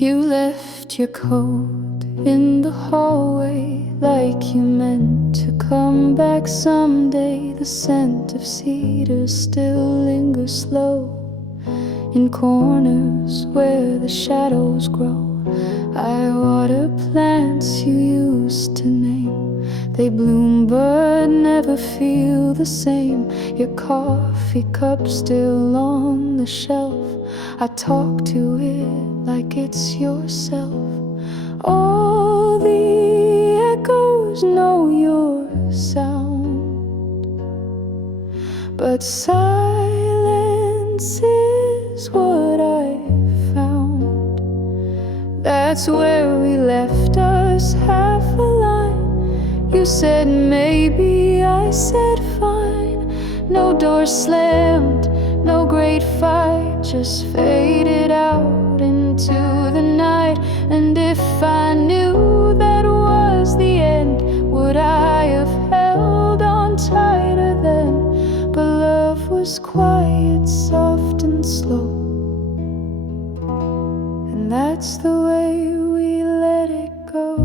You left your coat in the hallway like you meant to come back someday. The scent of cedar still lingers slow in corners where the shadows grow. I water plants you used to name. They bloom but never feel the same. Your coffee cup still on the shelf. I talk to it like it's yourself. All the echoes know your sound, but silence is what I found. That's where we left us, half a line. You said maybe, I said fine. No door slammed, no great fight, just faded out into the night. And if I knew that was the end, would I have held on tighter then? But love was quiet, soft and slow, and that's the way we let it go.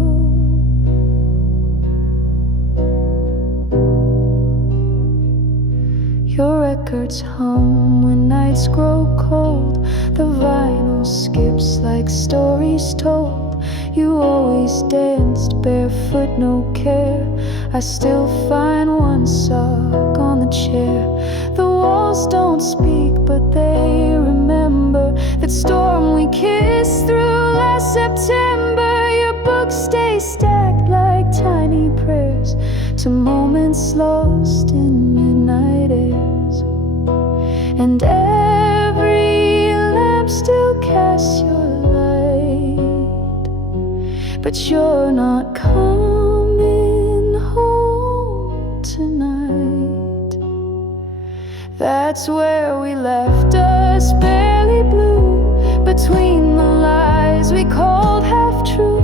Your records hum when nights grow cold. The vinyl skips like stories told. You always danced barefoot, no care. I still find one sock on the chair. The walls don't speak, but they remember that storm we kissed through last September. Your books stay stacked like tiny prayers to moments lost in midnight airs. And every lamp still casts your light, but you're not coming home tonight. That's where we left us, barely blue, between the lies we called half true.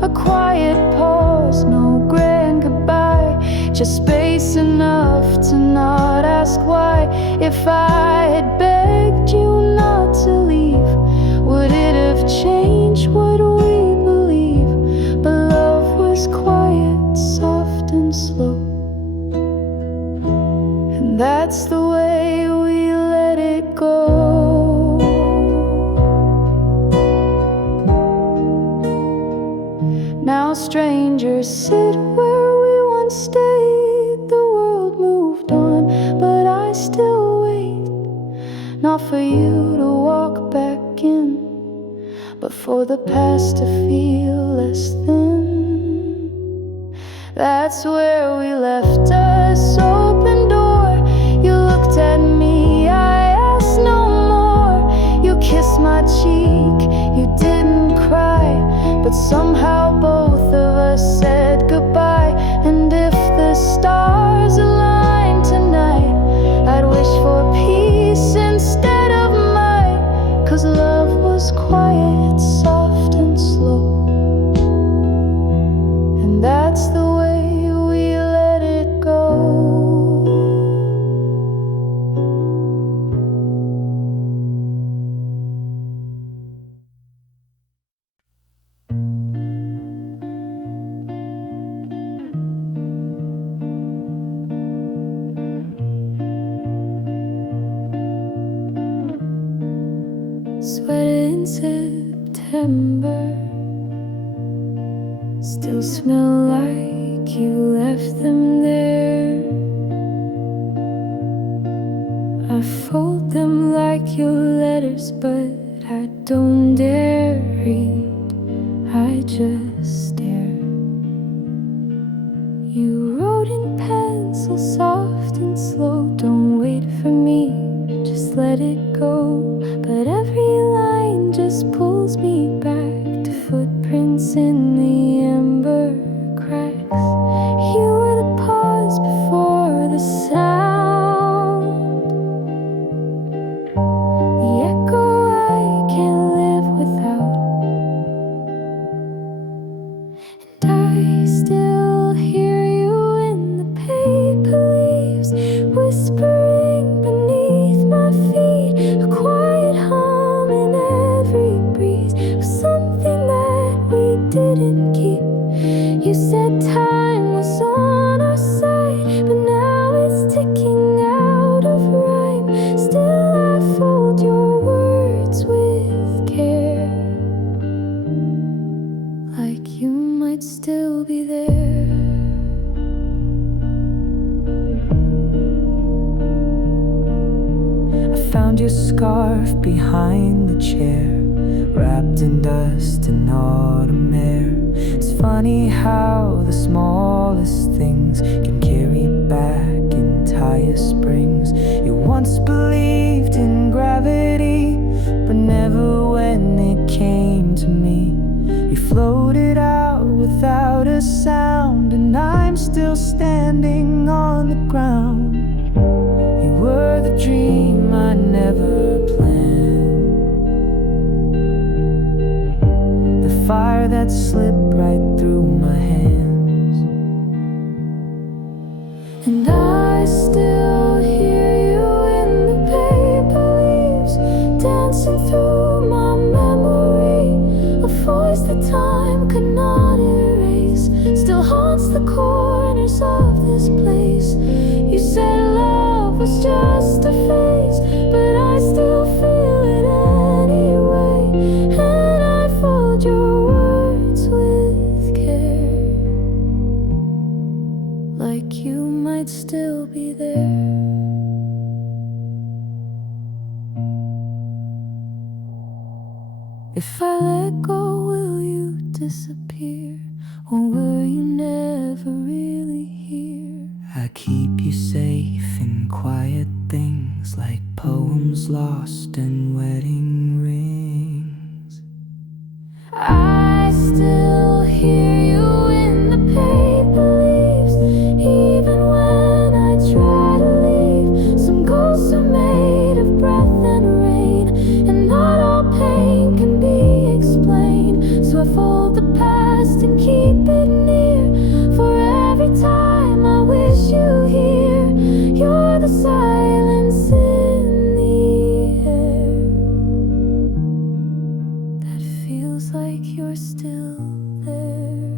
A quiet pause, no grand goodbye, just space enough to not ask why. If I had begged you not to leave, would it have changed what we believe? But love was quiet, soft and slow, and that's the way we let it go. Now strangers sit where we once stayed. The world moved on, but I still wait. Not for you to walk back in, but for the past to feel less thin. That's where we left us, open door. You looked at me, I asked no more. You kissed my cheek, you didn't cry, but somehow both of us said goodbye. And if the stars align tonight, I'd wish for peace instead of might. 'Cause love was quiet, soft and slow, and that's the way we let it go. Sweater in September, still smell like you left them there. I fold them like your letters, but I don't dare read, I just stare. You wrote in pencil, soft and slow, don't wait for me, just let it go. But every line just pulls me back to footprints in the amber cracks. You were the pause before the sound, the echo I can't live without. And I still hear you in the paper leaves, whispering beneath my feet, a quiet hum in every breeze. Some found your scarf behind the chair, wrapped in dust and autumn air. It's funny how the smallest things can carry back entire springs. You once believed in gravity, but never when it came to me. You floated out without a sound, and I'm still standing on the ground. You were the dream I never planned, the fire that slipped right through my hands. And I still hear you in the paper leaves, dancing through my memory. A voice that time could not erase still haunts the corners of this place. You said love was just a phase, but I still feel it anyway. And I fold your words with care, like you might still be there. If I let go, will you disappear? Or were you never really here? I keep you safe in quiet things, like poems lost in wedding rings. I still hear you in the paper leaves, even when I try to leave. Some ghosts are made of breath and rain, and not all pain can be explained. So I fold the past and keep it near, for every time I wish you here. You're the silence in the air that feels like you're still there.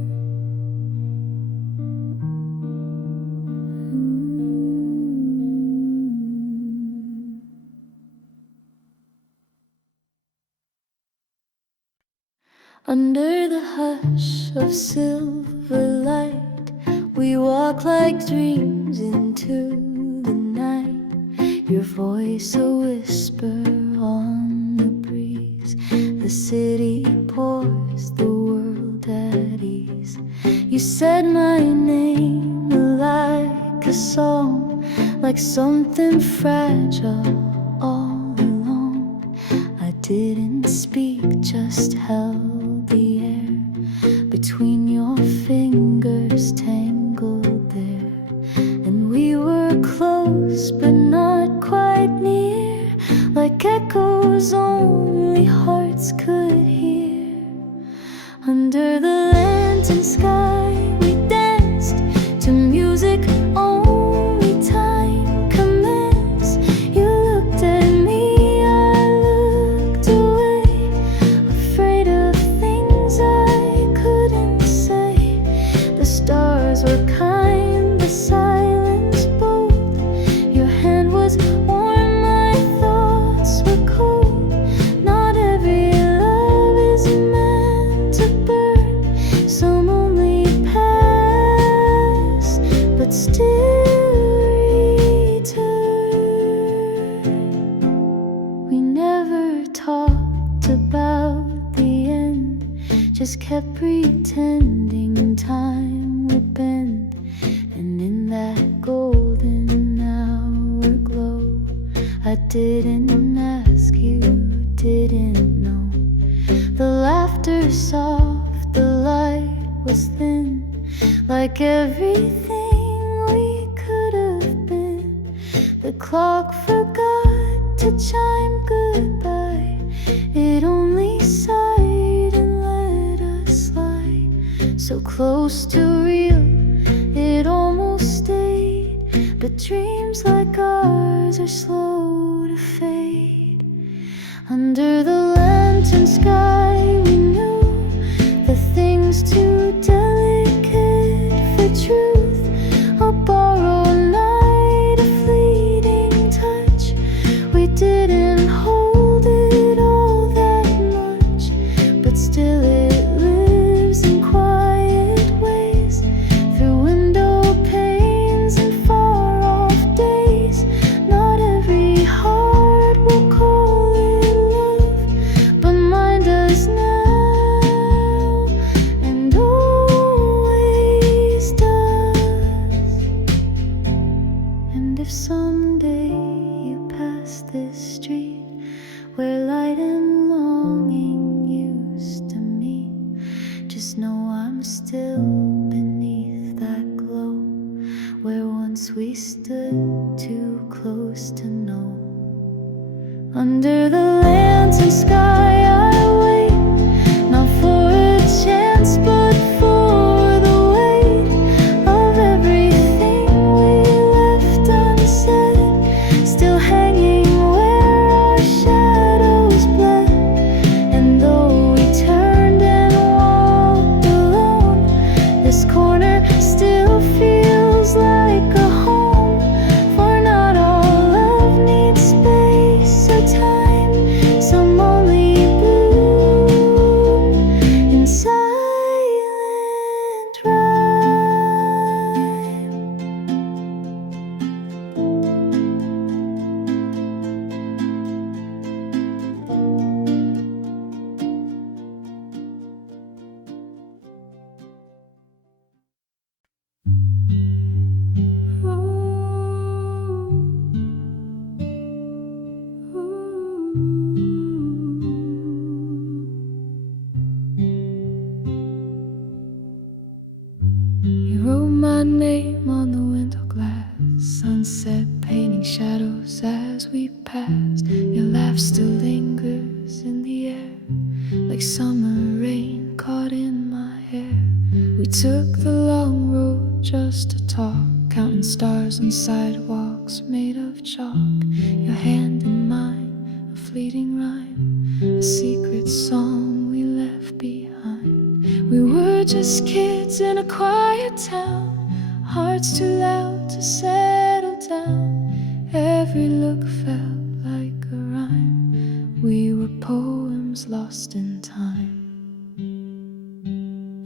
Under the hush of silver light, we walk like dreams into the night. Your voice a whisper on the breeze. The city pours, the world at ease. You said my name like a song, like something fragile all along. I didn't speak, just held the air between your fingers tangled there. And we were close but not quite near, like echoes only hearts could hear. Under the lantern sky we danced to music only time commands. You looked at me, I looked away, afraid of things I couldn't say. The stars were kind, the silence bold. Your hand was warm, my thoughts were cold. Not every love is meant to burn, some only pass, but still return. We never talked about the end, just kept pretending time would bend. And in that golden hour glow, I didn't ask, you didn't know. The laughter soft, the light was thin, like everything we could have been. The clock forgot to chime goodbye, it only sighed and let us slide. So close to real, it almost stayed. But dreams like ours are slow to fade. Under the lantern sky we knew the things too delicate for truth. A borrowed night, a fleeting touch. We didn't hold it all that much, but still it lives in quiet ways, through window panes and far off days. Not every heart will someday you pass this street where light and longing used to meet, just know I'm still beneath that glow where once we stood too close to know. Under the lantern sky I wait, not for a chance but for the weight of everything we left unsaid, still hanging where our shadows bled. And though we turned and walked alone, this corner still feels like a home, for not all love needs space or time. Some only bloom in silent rhyme. You wrote my name on the window glass, sunset painting shadows as we passed. Your laugh still lingers in the air, like summer rain caught in my hair. We took the long road just to talk, counting stars on sidewalks made of chalk. Your hand in mine, a fleeting rhyme, a secret song we left behind. We were just kids in a quiet town, hearts too loud to settle down. Every look felt like a rhyme, we were poems lost in time.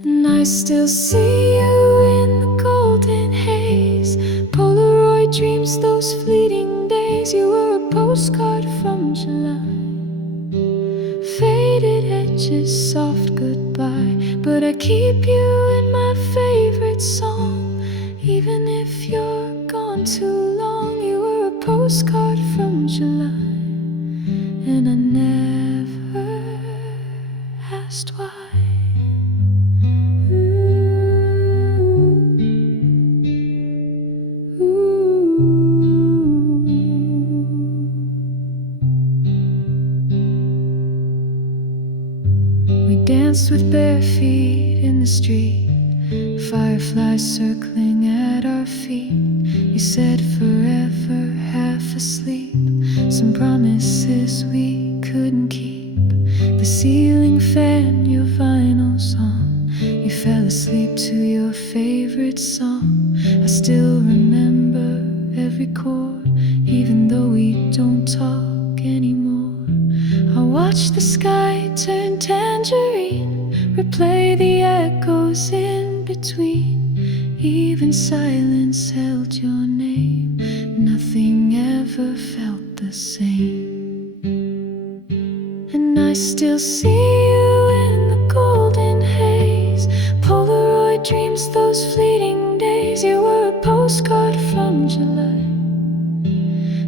And I still see you in the golden haze, Polaroid dreams, those fleeting days. You were a postcard from July, faded edges, soft goodbye. But I keep you in my favorite song, even if you're gone too long. You were a postcard from July, and I never asked why. We danced with bare feet in the street, fireflies circling at our feet. You said forever, half asleep, some promises we couldn't keep. The ceiling fan, your vinyl's on, you fell asleep to your favorite song. I still remember every chord, even though we don't talk anymore. I watch the sky turn tangerine, replay the echoes in between. Even silence held your name, nothing ever felt the same. And I still see you in the golden haze, Polaroid dreams, those fleeting days. You were a postcard from July,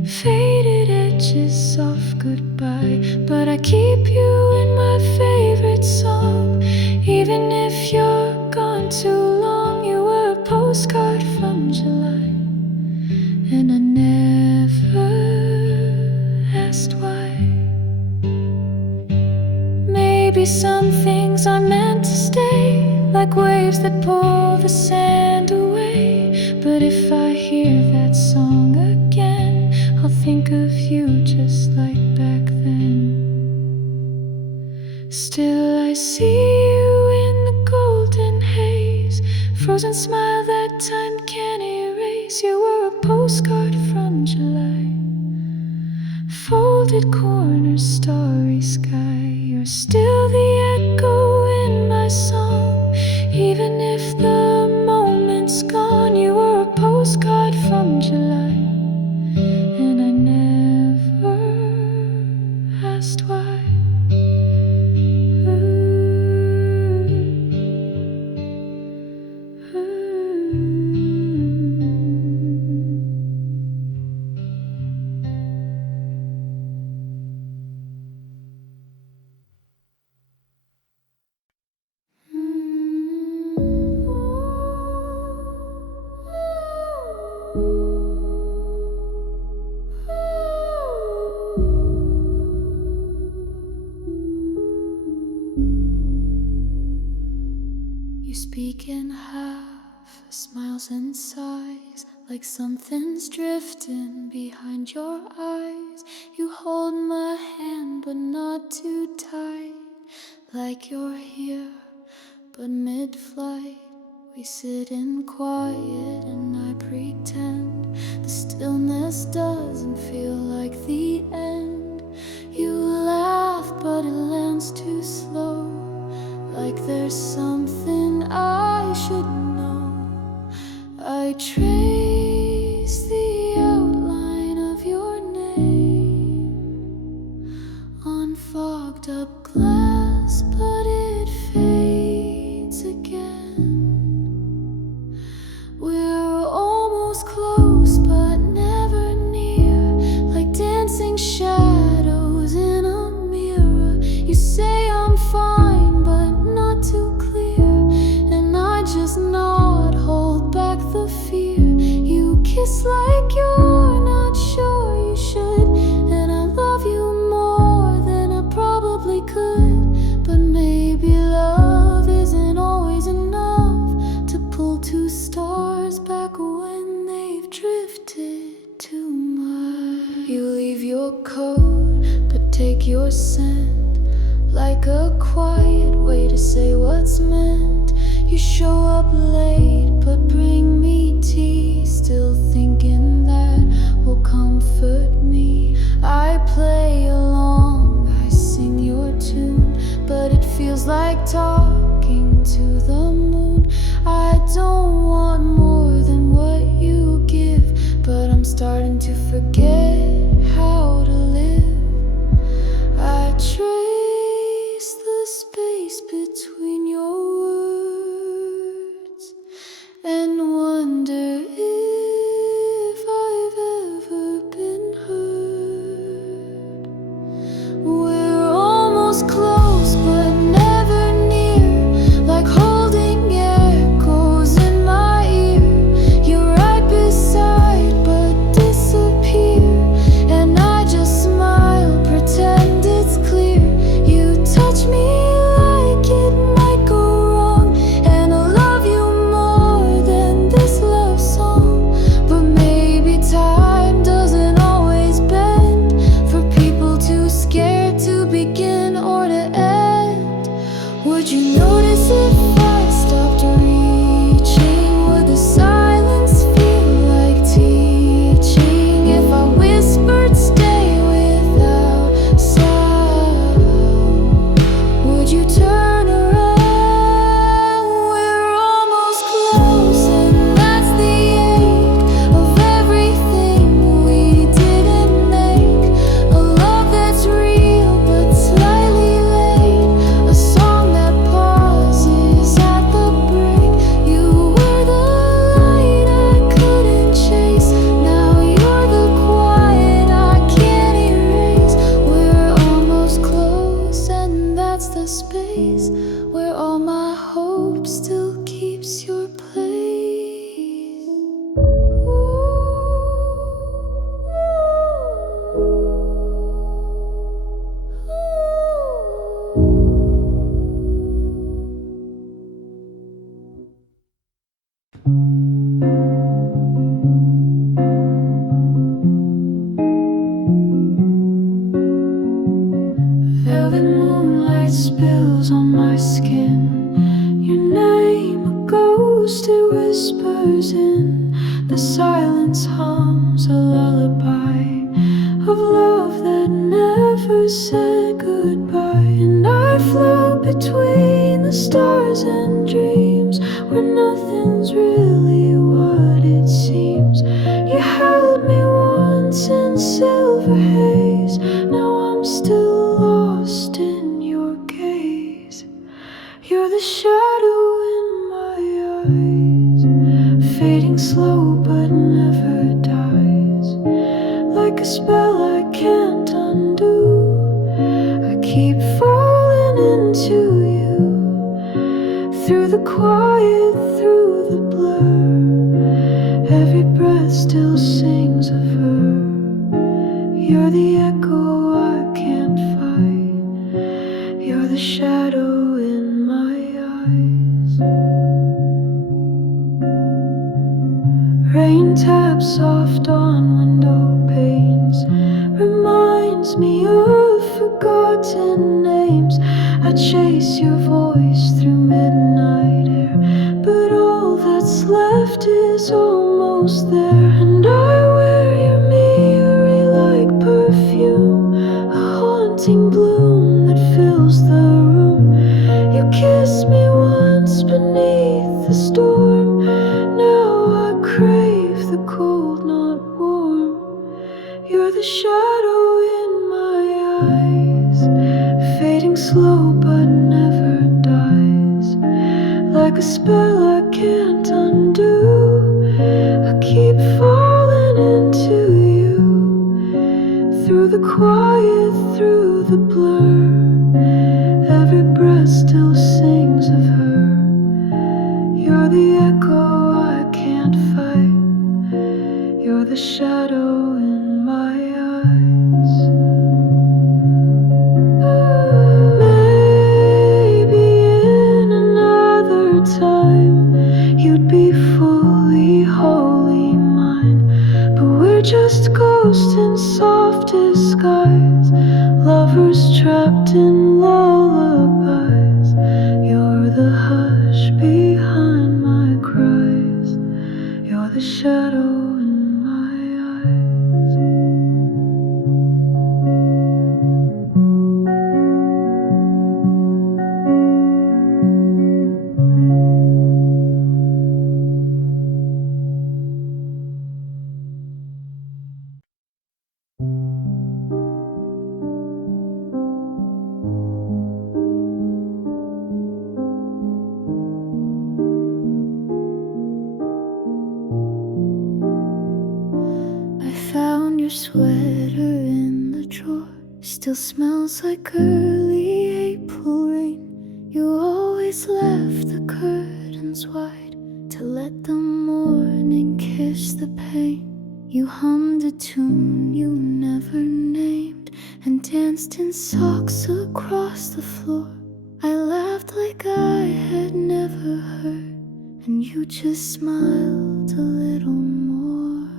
faded edges, soft goodbye. But I keep you in my favorite song, even if you're gone too long. You were a postcard from July, and I never asked why. Maybe some things are meant to stay, like waves that pull the sand away. But if I hear that song again, I'll think of you just like back then. Still I see you in the golden haze, frozen smile that time can't erase. You were a postcard from July, folded corners, starry sky. You're still the echo in my song, even if the moment's gone. You were a postcard from July, and I never asked why. sighs, like something's drifting behind your eyes. You hold my hand but not too tight, like you're here but mid-flight. We sit in quiet and I pretend the stillness doesn't feel like the end. You laugh but it lands too slow, like there's something I should know. I trace the outline of your name on fogged up glass, but it fades again. We're almost close but never near, like dancing shadows in a mirror. You say I'm fine but not too clear, and I just nod, hold back the fear. You kiss like you're not sure you should, and I love you more than I probably could. But maybe love isn't always enough to pull two stars back when they've drifted too much. You leave your coat but take your scent, like a quiet way to say what's meant. You show up late but bring me tea, still thinking that will comfort me. I play along, I sing your tune, but it feels like talking to the moon. I don't want more than what you give, but I'm starting to forget how to live. I trace the space between your words and wonder if I've ever been hurt. We're almost close but never near, like holding echoes in my ear. You're right beside but disappear, and I just smile, pretend it's clear. You touch me like it might go wrong, and I love you more than this love song. But maybe time doesn't always bend for people too scared to begin or to end. Would you notice if I stopped reaching? Would the silence feel like teaching? If I whispered stay without sound, would you turn around? We're almost close, and that's the end of everything we didn't make. A love that's real but slightly late, a song that pauses at the break. You were the light I couldn't chase, now you're the quiet I can't erase. We're almost close, and that's the space where all my hope still keeps your place. Velvet moonlight spills on my skin, your name a ghost, it whispers in the silence, hums a lullaby of love that never said goodbye. And I float between the stars and dreams, where nothing's really what it seems. You held me once in silver haze, now I'm still lost in your gaze. You're the shadow in my eyes, fading slow but never dies, like a spell I can't undo. I keep falling into you, through the quiet, through the blur. Every breath still sings of her. You're the echo I can't fight, you're the shadow in my eyes. soft on window panes reminds me of forgotten names. I chase your voice through midnight air, but all that's left is almost there. And I wear your mirror like perfume, a haunting bloom that fills the room. You kissed me once beneath the storm. Now I crave the cold, not warm. You're the shadow in my eyes, fading slow but never dies. Like a spell I can't undo, I keep falling into you. Through the quiet, through the blur, every breath still sings of her. You're the echo I can't fight. You're the shadow in my eyes. Maybe in another time you'd be fully wholly mine, but we're just ghosts in soft disguise, lovers trapped in lullabies. You're the hush behind my cries. You're the shadow in my eyes. I found your sweater in the drawer. Still smells like early April rain. You always left the curtains wide to let the morning kiss the pain. You hummed a tune you never named and danced in socks across the floor. I laughed like I had never heard, and you just smiled a little more.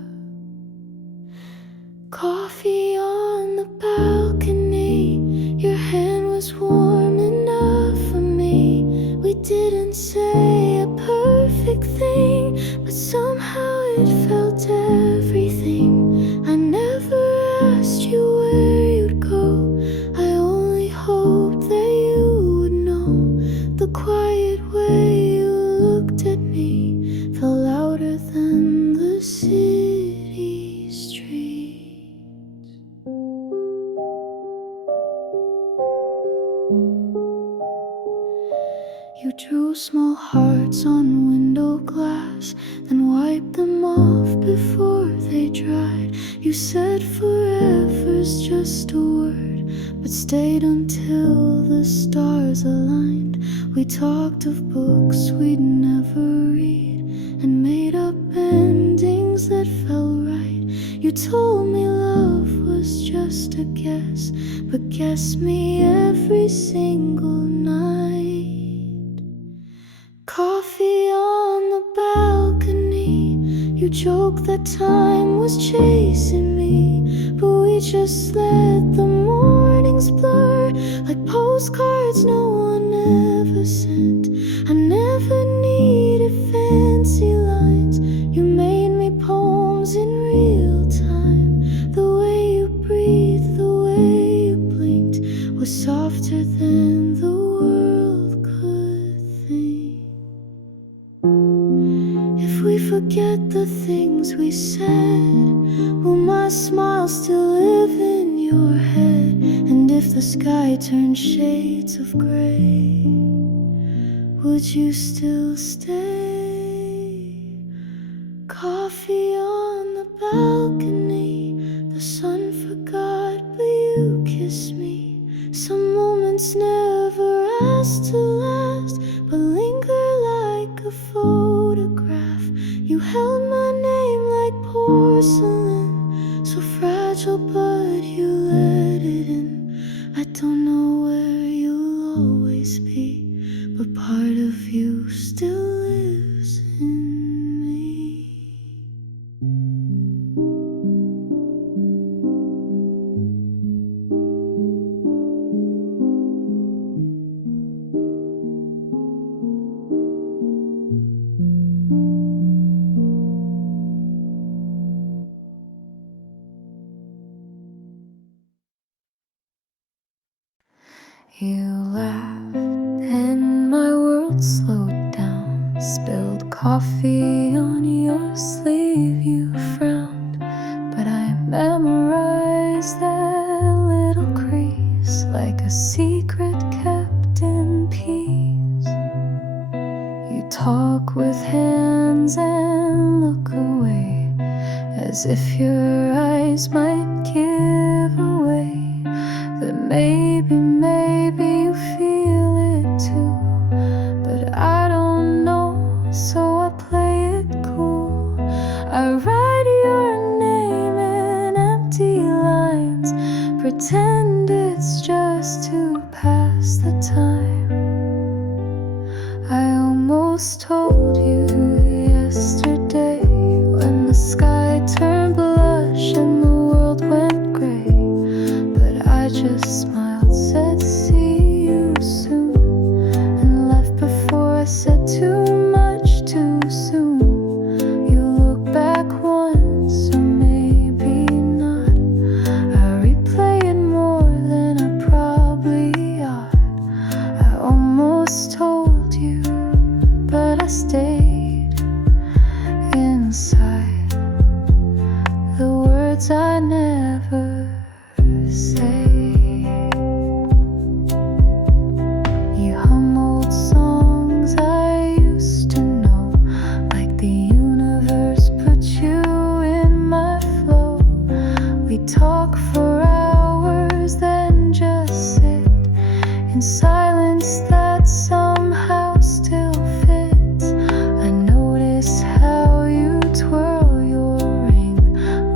Coffee on the balcony, your hand was warm enough for me. We didn't say a perfect thing, but somehow it felt everything. I never asked you where you'd go, I only hoped that you would know. The quiet way you looked at me felt louder than the city street. You drew small hearts on window glass, then wiped them off before they dried. You said forever's just a word, but stayed until the stars aligned. We talked of books we'd never read and made up endings that felt right. You told me love was just a guess, but guessed me every single night. Coffee on the balcony, you joked that time was chasing me, but we just let the mornings blur like postcards no one ever sent. I never needed fancy lines, you made me poems in real time. The way you breathed, the way you blinked was softer than the world could think. If we forget the things we said, will my smile still live in your head? And if the sky turned shades of gray, would you still stay? Coffee on the balcony, the sun forgot but you kissed me. Some moments never asked to last, but linger like a photograph. You held my name like porcelain, so fragile but you let it in. I don't know where you'll always be, but part of you still lives in me. You laughed and my world slowed down. Spilled coffee on your sleeve, you frowned, but I memorized that little crease like a secret kept in peace. You talk with hands and look away, as if your eyes might give away that maybe you feel it too. But I don't know, so I play it cool. I write your name in empty lines, pretend it's just to pass the time. I almost told you yesterday, when the sky turned blush and the world went gray, but I just smiled, said see you soon, and left before I said too much too soon. You look back once, or maybe not. I replay it more than I probably ought. I almost told you, but I stayed inside the words I never say. You hum old songs I used to know, like the universe put you in my flow. We talk for hours, then just sit in silence that somehow still fits. I notice how you twirl your ring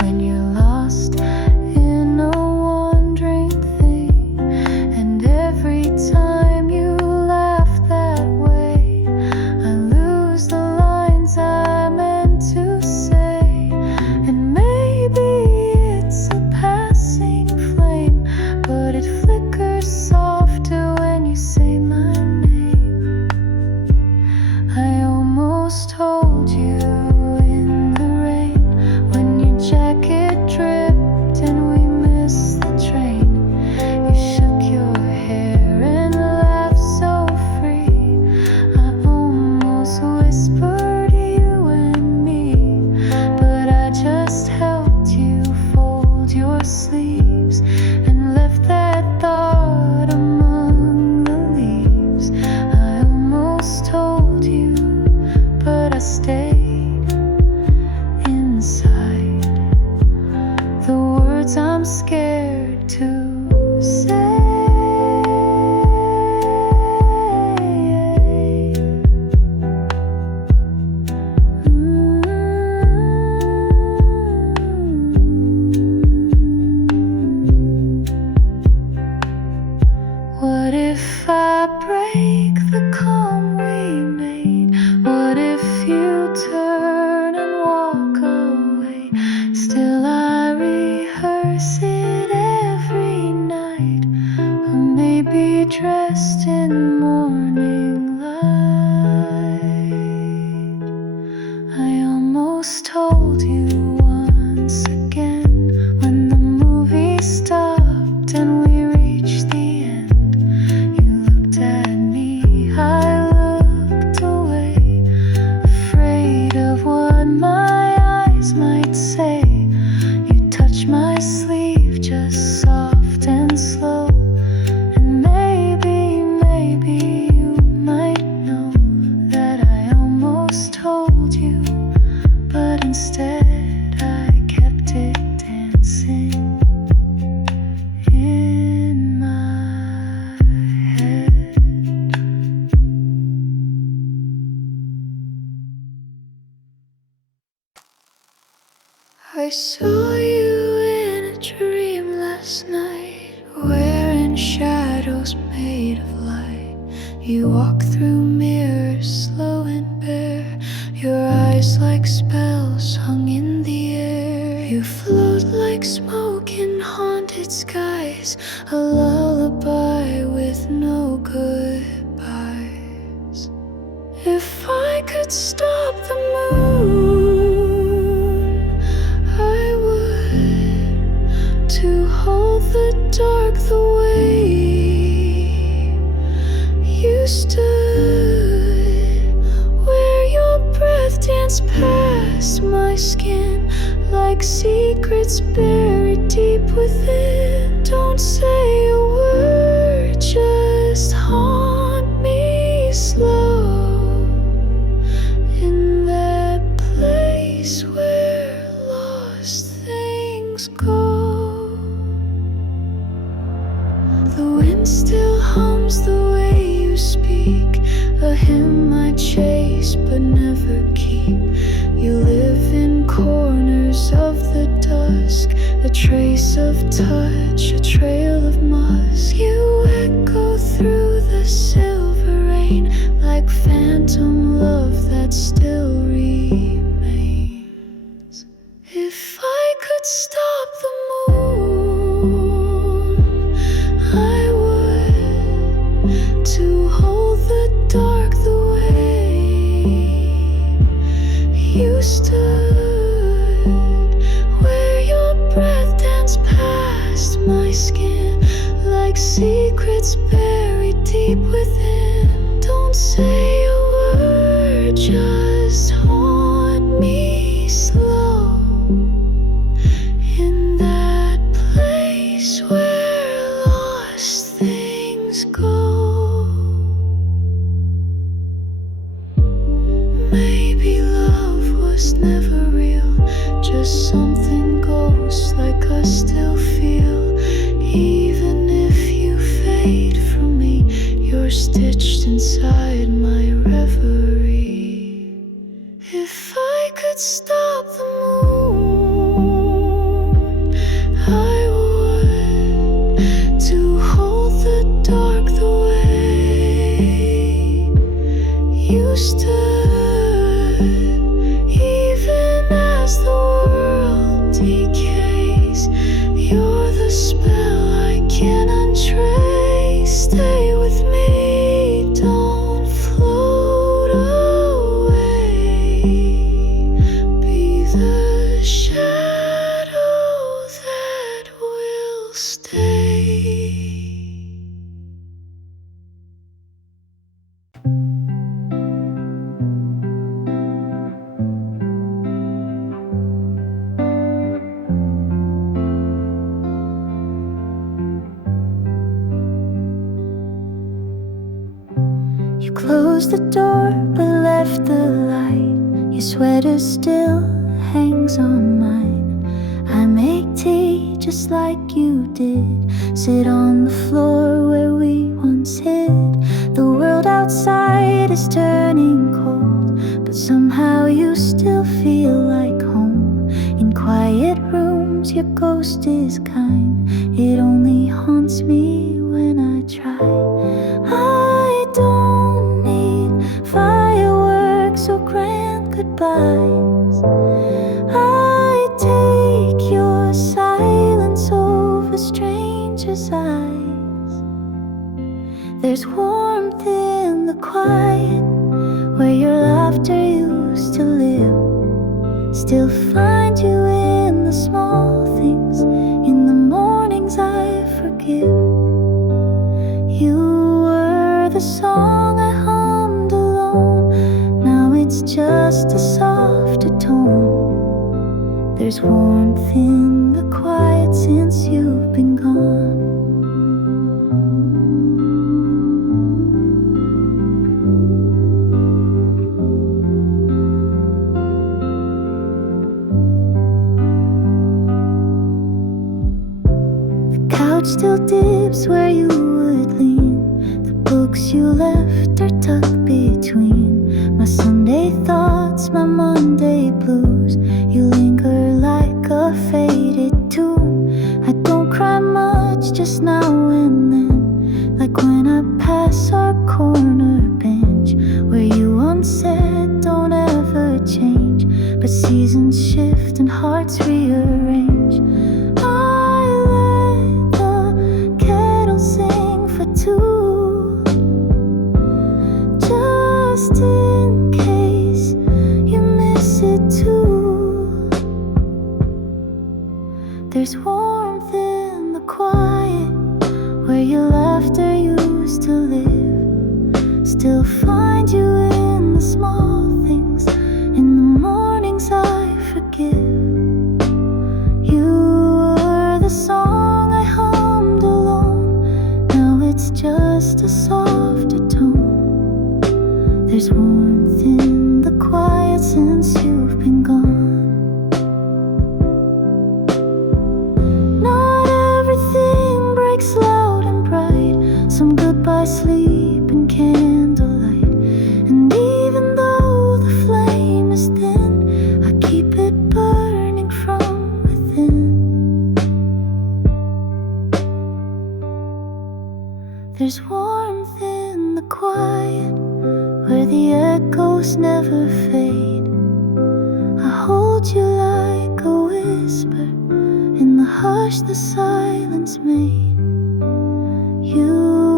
when you're lost in a wandering thing, and every time you laugh that way, I lose the lines I meant to say. And maybe it's a passing flame, but it flickers softer when you say my name. I almost told you in the rain, when your jacket dripped and we missed the train. You shook your hair and laughed so free. I almost whispered you and me, but I just helped you fold your sleeves and left that thought among the leaves. I almost told you, but I stayed inside the words I'm scared to say. What if I break the calm we made? What if you turn and walk away? Still I rehearse it every night, or maybe dressed in morning light. I almost told you once again, when the movie stopped and we reached the end. You looked at me, I looked away, afraid of what my eyes might say. You touched my sleeve just soft and slow, and maybe you might know that I almost told you, but instead I kept it dancing in my head. I saw you in a dream last night, wearing shadows made of light. You walk through mirrors, slow and bare, your eyes like spells hung in the air. You float like smoke in haunted skies, a lullaby with no goodbyes. If I could stop the moon, I would, to hold the dark the way You stood where your breath danced past my skin, like secrets buried deep within. Don't say a word, just haunt me slow, in that place where lost things go. The wind still hums the way you speak, a hymn I chase but never keep. You live in corners of the dusk, a trace of touch, a trail of musk. You echo through the silver rain, like phantom love that still remains. If I could stop the moon, I would, to hold the dark the way you stood, where your breath danced past my skin, like secrets buried deep within. Don't say a word, just haunt me slow, in that place where lost things go. Maybe love was never real, just something ghosts like us still feel. Even if you fade from me, you're stitched inside my reverie. If I could stop the moon, I would, to hold the dark the way you stood, even as the world decays. You're the spell I can't untrace. Stay with me, don't float away. Be the shadow that will stay. You closed the door but left the light. Your sweater still hangs on mine. I make tea just like you did, sit on the floor where we once hid. The world outside is turning cold, but somehow you still feel like home. In quiet rooms your ghost is kind, it only haunts me when I try. I don't need fireworks or grand goodbyes. I take your silence over strangers' eyes. There's warmth in the quiet, where your laughter used to live. Still find you in the small things, in the mornings I forgive. You were the song I hummed alone, now it's just a softer tone. There's warmth in the quiet since you've been gone. Couch still dips where you would lean. The books you left are tucked between my Sunday thoughts, my Monday blues. You linger like a faded tune. I don't cry much, just now and then, like when I pass our corner bench, where you once said don't ever change. But seasons shift and hearts rearrange. Just in case you miss it too. There's warmth in the quiet, where your laughter used to live. still find you in the small things. In the mornings I forgive. You were the song I hummed alone. Now it's just a softer tone. There's warmth in the quiet since you've been gone. Not everything breaks loud and bright. Some goodbye sleep in candlelight. And even though the flame is thin, I keep it burning from within. There's warmth in the quiet, where the echoes never fade. I hold you like a whisper in the hush the silence made. You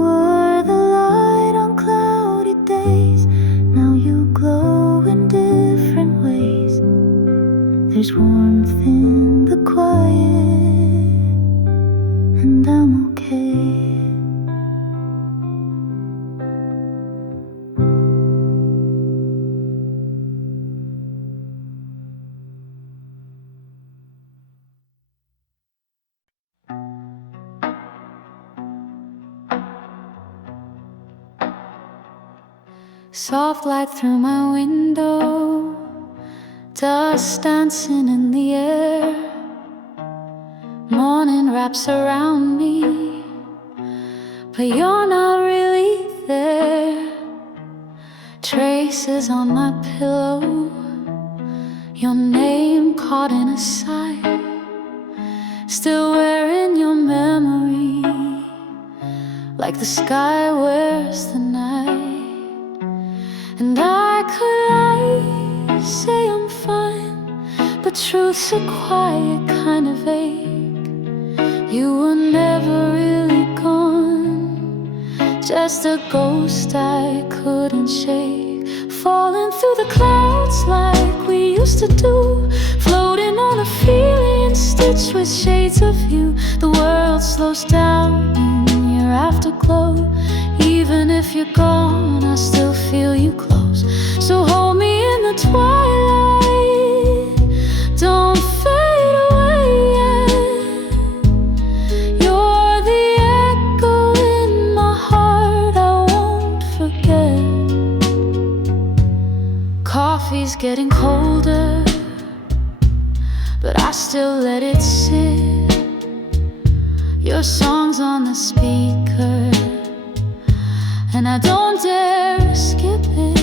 were the light on cloudy days. Now you glow in different ways. There's warmth in the quiet, and I'm okay. Soft light through my window, dust dancing in the air. Morning wraps around me, but you're not really there. Traces on my pillow, your name caught in a sigh. Still wearing your memory, like the sky wears the night. And I could lie, say I'm fine, but truth's a quiet kind of ache. You were never really gone, just a ghost I couldn't shake. Falling through the clouds like we used to do, floating on a feeling stitched with shades of you. The world slows down in your afterglow. Even if you're gone, I still feel you close. So hold me in the twilight, don't fade away yet. You're the echo in my heart I won't forget. Coffee's getting colder, but I still let it sit. Your song's on the speaker, and I don't dare skip it.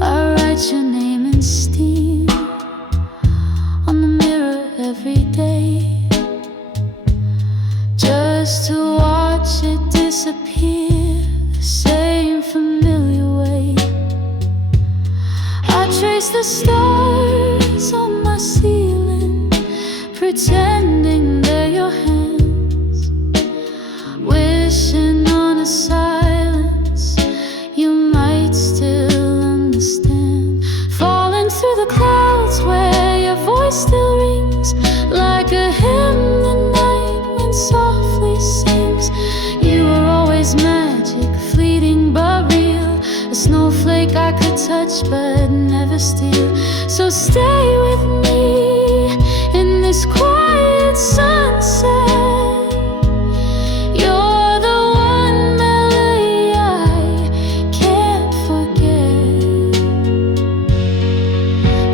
I write your name in steam on the mirror every day, just to watch it disappear the same familiar way. I trace the stars on my ceiling, pretending they're your hands, wishing on a silence you might still understand. Falling through the clouds where your voice still rings, like a hymn the night wind softly sings. You were always magic, fleeting but real, a snowflake I could touch but never steal. So stay with me in this quiet sunset. You're the one melody I can't forget.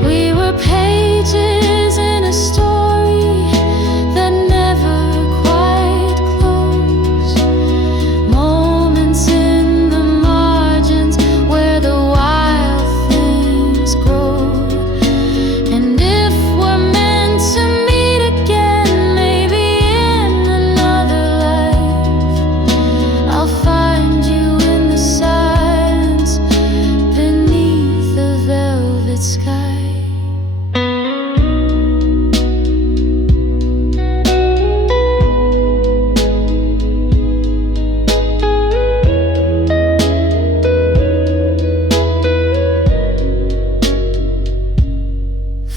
We were pages in a story that never quite closed, moments in the margins where the wild things grow. And if we're meant to meet again, maybe in another life, I'll find you in the silence beneath the velvet sky.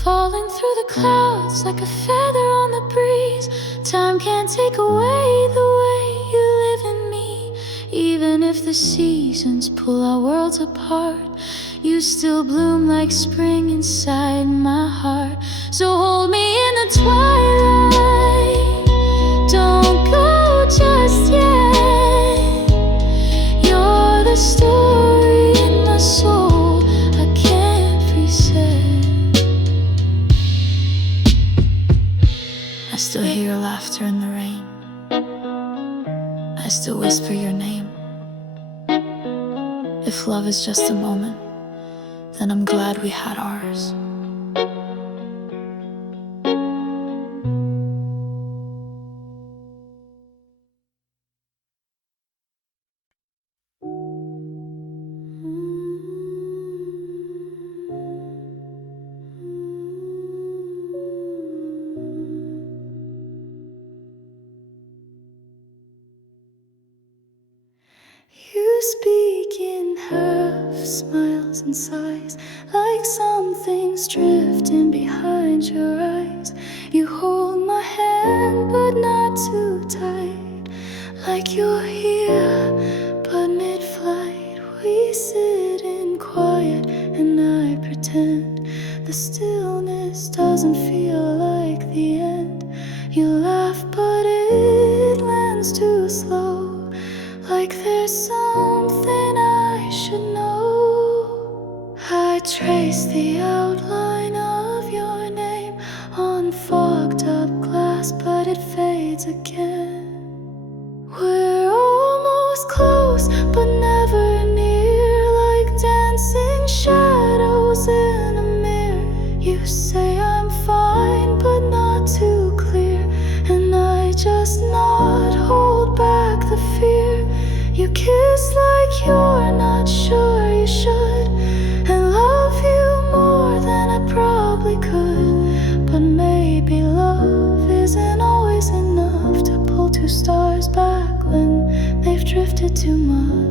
Falling through the clouds like a feather on the breeze. Time can't take away the way you live in me, even if the the seasons pull our worlds apart, you still bloom like spring inside my heart. So hold me in the twilight, don't go just yet. You're the story in my soul I can't reset. I still hear your laughter in the rain, I still whisper your name. If love is just a moment, then I'm glad we had ours. You speak in half smiles and sighs, like something's drifting behind your eyes. You hold my hand but not too tight, like you're here but mid-flight. We sit in quiet and I pretend the stillness doesn't feel like the end. You laugh but it lands too slow, like there's something I should know. I trace the outline of your name on fogged up glass, but it fades again. We're almost close, but never near, like dancing shadows in a mirror. You say I'm fine, but not too clear, and I just nod, hold back the fear. You kiss like you're not sure you should, and love you more than I probably could. But maybe love isn't always enough to pull two stars back when they've drifted too much.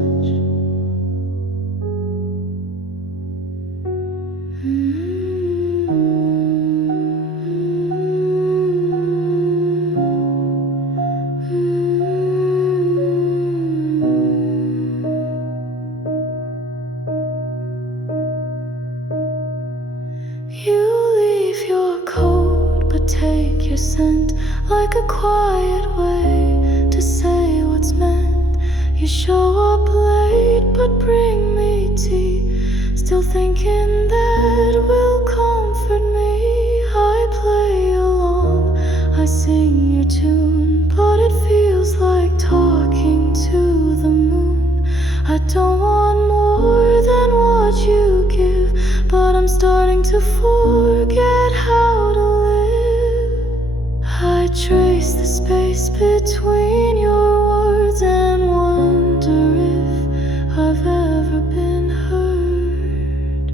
You leave your coat, but take your scent, like a quiet way to say what's meant. You show up late, but bring me tea, still thinking that will comfort me. I play along, I sing your tune, but it feels like talking to the moon. I don't want more than what you give, but I'm starting to forget how to live. I trace the space between your words and wonder if I've ever been heard.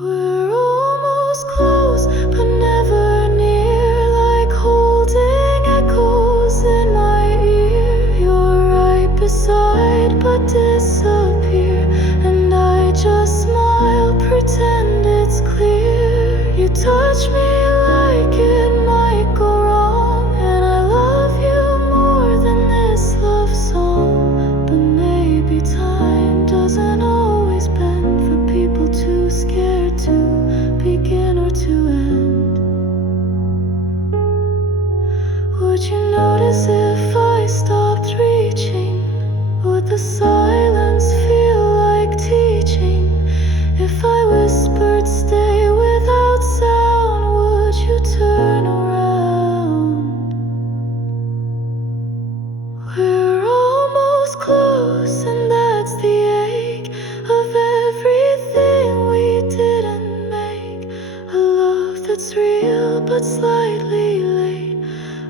We're almost close, but never near, like holding echoes in my ear. You're right beside, but disappear, and I just smile, pretend it's clear. You touch me like it might go wrong, and I love you more than this love song. But maybe time doesn't always bend for people too scared to begin or to end. Would you notice if I stopped reaching? Would the silence feel like teaching? If I whispered stay without sound, would you turn around? We're almost close, and that's the ache of everything we didn't make. A love that's real but slightly late,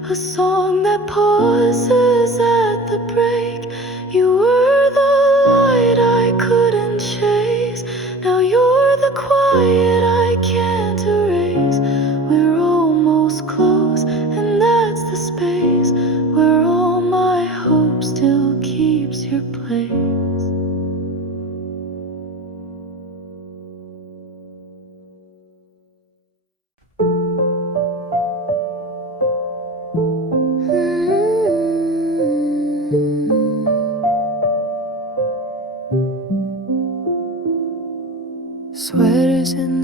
a song that pauses at the break. You were the light I couldn't chase, now you're the quiet I can't erase. We're almost close, and that's the space where all my hope still keeps your place.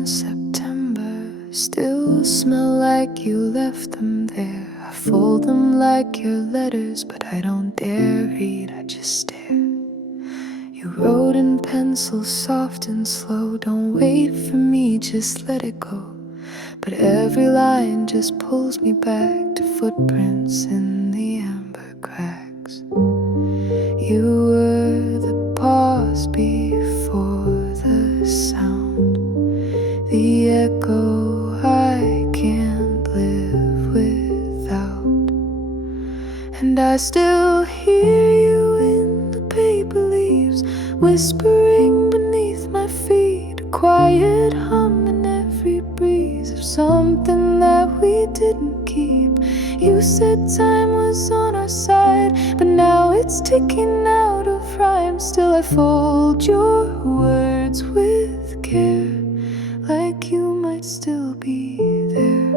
in September still smell like you left them there. I fold them like your letters, but I don't dare read, I just stare. You wrote in pencil, soft and slow, don't wait for me, just let it go. But every line just pulls me back to footprints in the amber cracks. You were the pause before the sound, the echo I can't live without. And I still hear you in the paper leaves, whispering beneath my feet, a quiet hum in every breeze of something that we didn't keep. You said time was on our side, but now it's ticking out of rhyme. Still I fold your words with care, like you might still be there.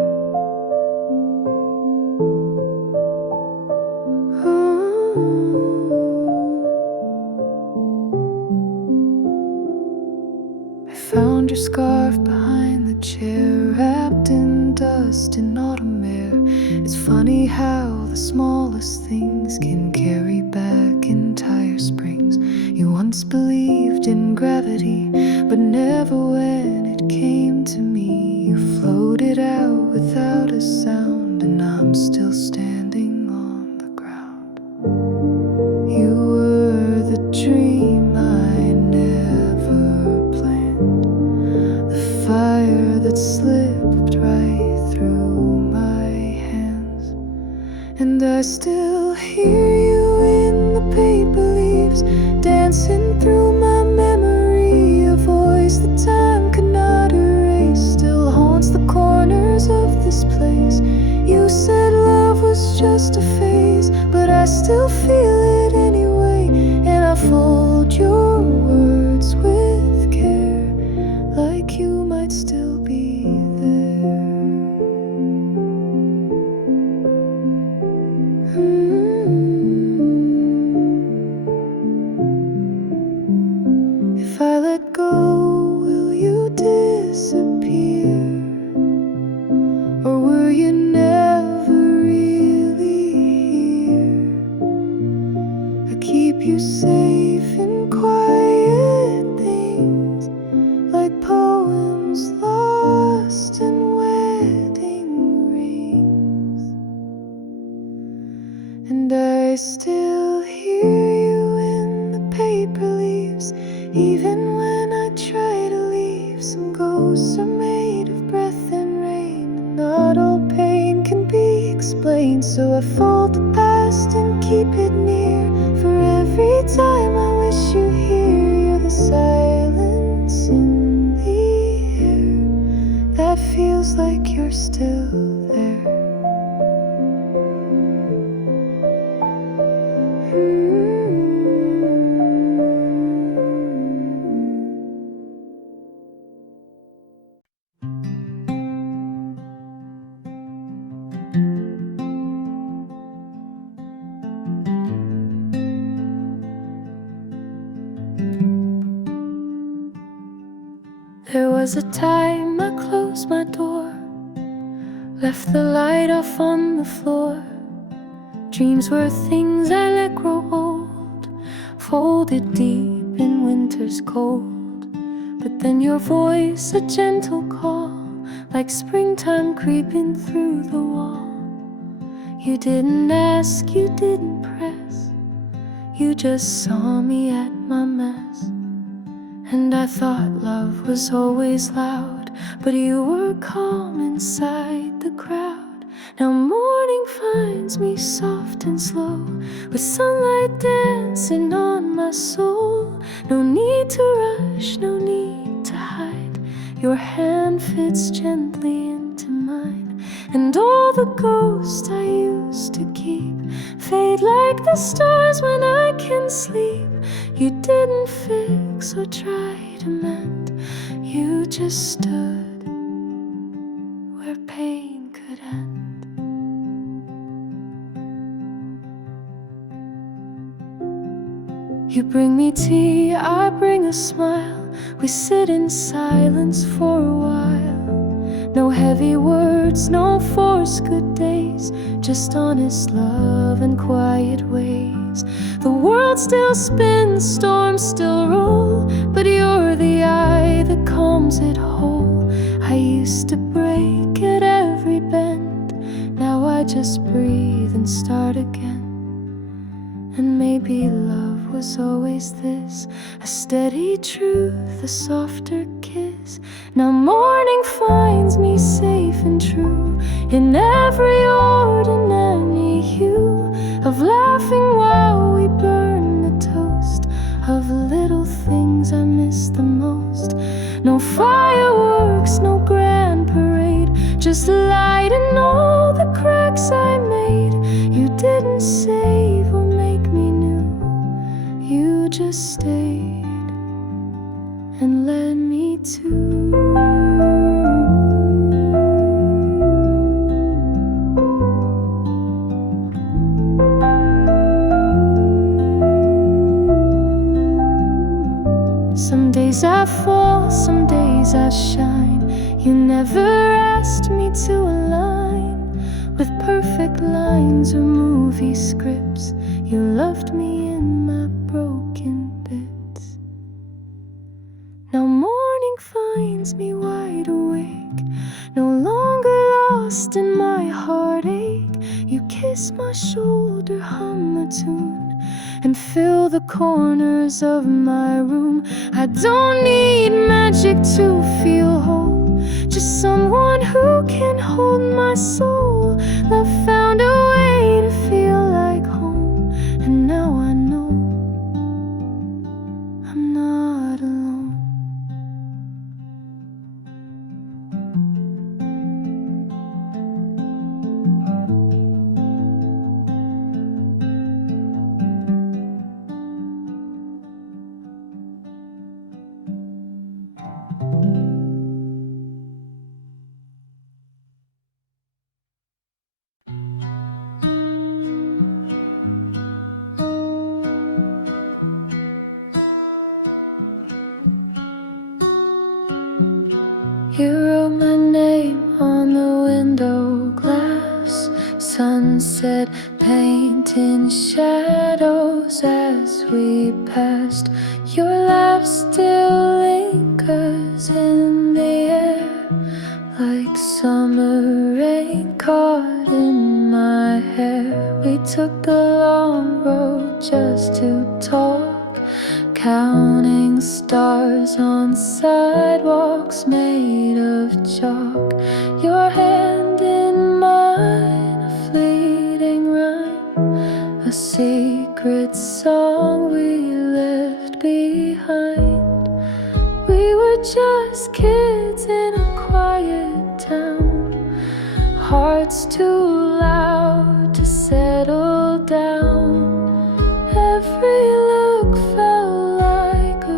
I found your scarf behind the chair, wrapped in dust in autumn air. It's funny how the smallest things can carry back entire springs. You once believed in gravity, but never when it came to me. You floated out without a sound, and I'm still standing on the ground. You were the dream I never planned, the fire that slipped right through my hands. And I still hear you in the paper leaves, dancing through my memory. A voice that time could not erase still haunts the corners of this place. You said love was just a phase, but I still feel it anyway. And I fold your words with care, like you might still be there. If I let go, will you disappear? Or were you never really here? I keep you safe in quiet things, like poems lost in wedding rings. And I still hear you in the paper leaves, even when I try to leave. Some ghosts are made of breath and rain, and not all pain can be explained. So I fold the past and keep it near, for every time I wish you here. You're the silence in the air that feels like you're still there. There was a time I closed my door, left the light off on the floor. Dreams were things I let grow old, folded deep in winter's cold. But then your voice, a gentle call, like springtime creeping through the wall. You didn't ask, you didn't press, you just saw me at my mess. And I thought love was always loud, but you were calm inside the crowd. Now morning finds me soft and slow, with sunlight dancing on my soul. No need to rush, no need to hide, your hand fits gently into mine. And all the ghosts I used to keep fade like the stars when I can sleep. You didn't fix or try to mend, you just stood where pain could end. You bring me tea, I bring a smile. We sit in silence for a while. No heavy words, no forced good days, just honest love and quiet ways. The world still spins, storms still roll, but you're the eye that calms it whole. I used to break at every bend, now I just breathe and start again. And maybe love was always this, a steady truth, a softer kiss. Now morning finds me safe and true in every ordinary hue of laughing while we burn the toast of little things I miss the most. No fireworks, no grand parade, just light in all the cracks I made. You didn't save or make me new, you just stayed and led me to. Some days I fall, some days I shine. You never asked me to align with perfect lines or movie scripts. You loved me in my broken bits. Now morning finds me wide awake, no longer lost in my heartache. You kiss my shoulder, hum a tune, and fill the corners of my room. I don't need magic to feel whole, just someone who can hold my soul. Love found a way to feel like home, and now I know I'm not alone. You wrote my name on the window glass. Sunset painting shadows as we passed. Your laugh still lingers in the air, like summer rain caught in my hair. We took the long road just to talk, counting stars on sidewalks made of chalk. Your hand in mine, a fleeting rhyme, a secret song we left behind. We were just kids in a quiet town, hearts too loud to settle down. Every look felt like a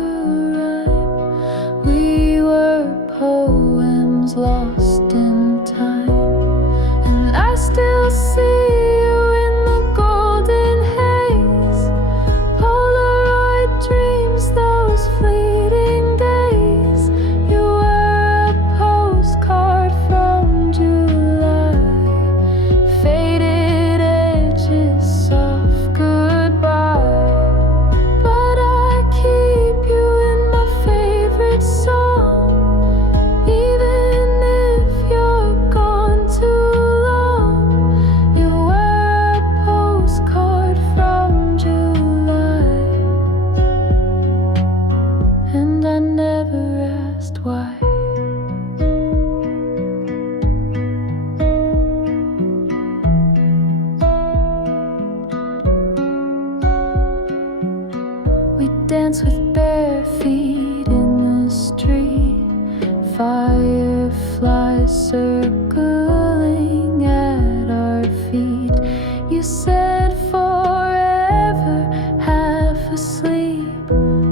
rhyme. We were poems lost in time, and I still see you in the golden haze. Polaroid dreams, those fleeting days. You were a postcard from July, faded edges, soft goodbye. But I keep you in my favorite song, even if you're gone too long. You were a postcard from July, and I never asked why. We dance with bare feet in the street, fireflies circling at our feet. You said forever, half asleep,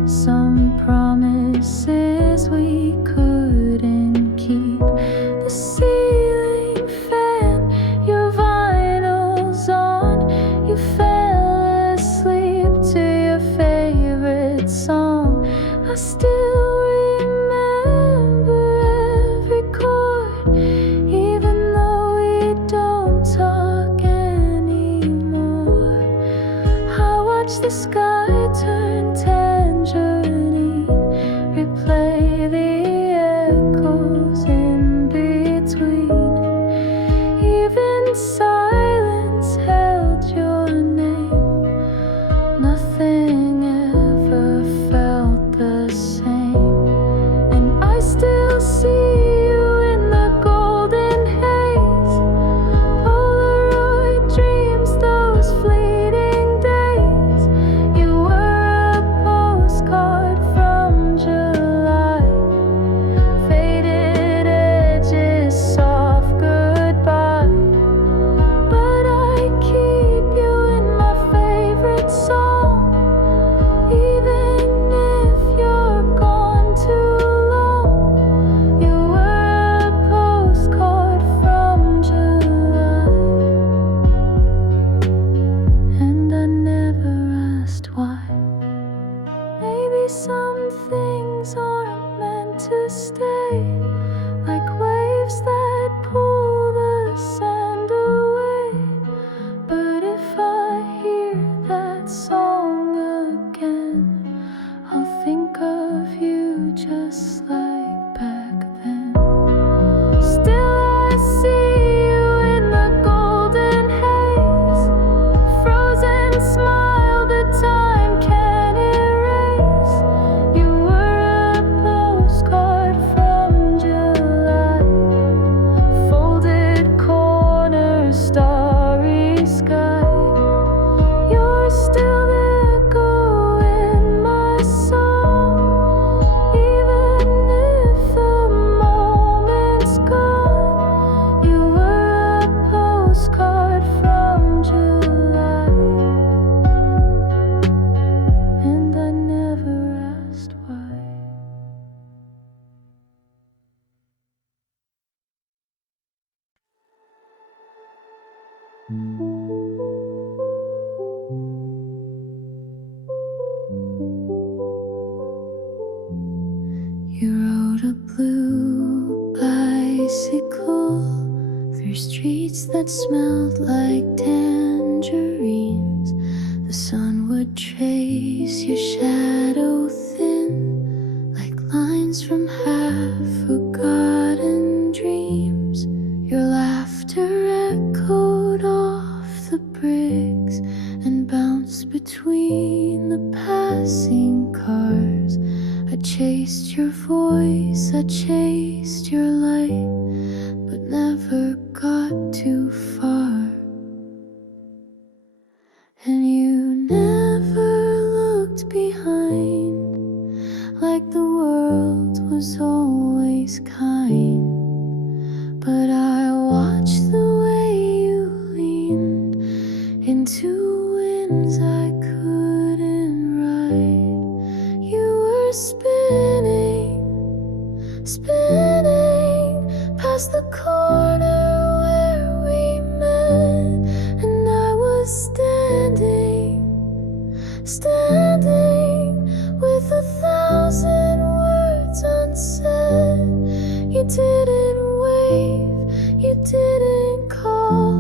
some promises we couldn't keep. The ceiling fan, your vinyl's on. You fell asleep to your favorite watch the sky turn tangerine, replay the echoes in between. Even silence held your name. Nothing ever felt the same. And I still see you in the golden haze. Polaroid dreams, those fleeting days. You were a postcard from July. Faded edges, soft goodbye. But I keep you in my favorite song. Even if you're gone too long, you were a postcard from July. And I never asked why. Maybe some things aren't meant to stay, like waves that pull the sand away. But if I hear that song again, I'll think of you just like back then. Still I see you in the golden haze. Frozen smile that time can't erase. You were a postcard from July. Folded corners, starry sky. You're still the echo in my song. Even if the moment's gone, you were a postcard from July. And I never asked why. You rode a blue bicycle through streets that smelled like tangerines. The sun would trace your shadow thin, like lines from half-forgotten dreams. Your laughter echoed off the bricks and bounced between the passing cars. I chased your voice, I chased your light, but never got too far. And you never looked behind, like the world was always kind. But I watched the way you leaned into winds I couldn't ride. You were spinning, spinning past the corner where we met. And I was standing, standing with 1,000 words unsaid. You didn't wave, you didn't call,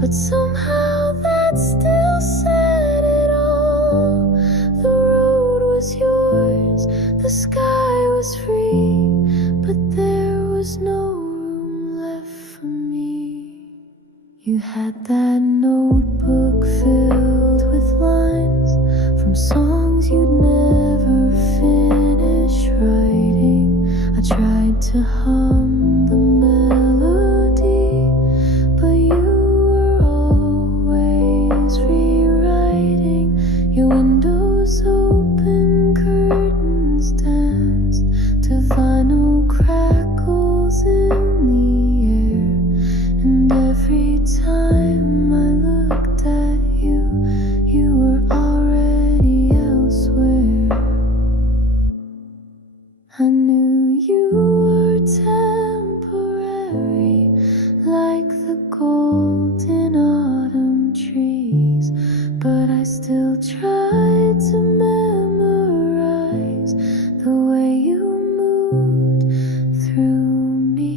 but somehow that still said it all. The road was yours, the sky was free, but there was no room left for me. You had that notebook filled with lines from songs you'd never finish writing. I tried to hum the melody, but you were always rewriting. Your windows open, curtains danced to vinyl crackles in the air. And every time I looked at you, you were already elsewhere. I knew you were temporary, like the golden autumn trees, but I still tried to memorize the way you moved through me.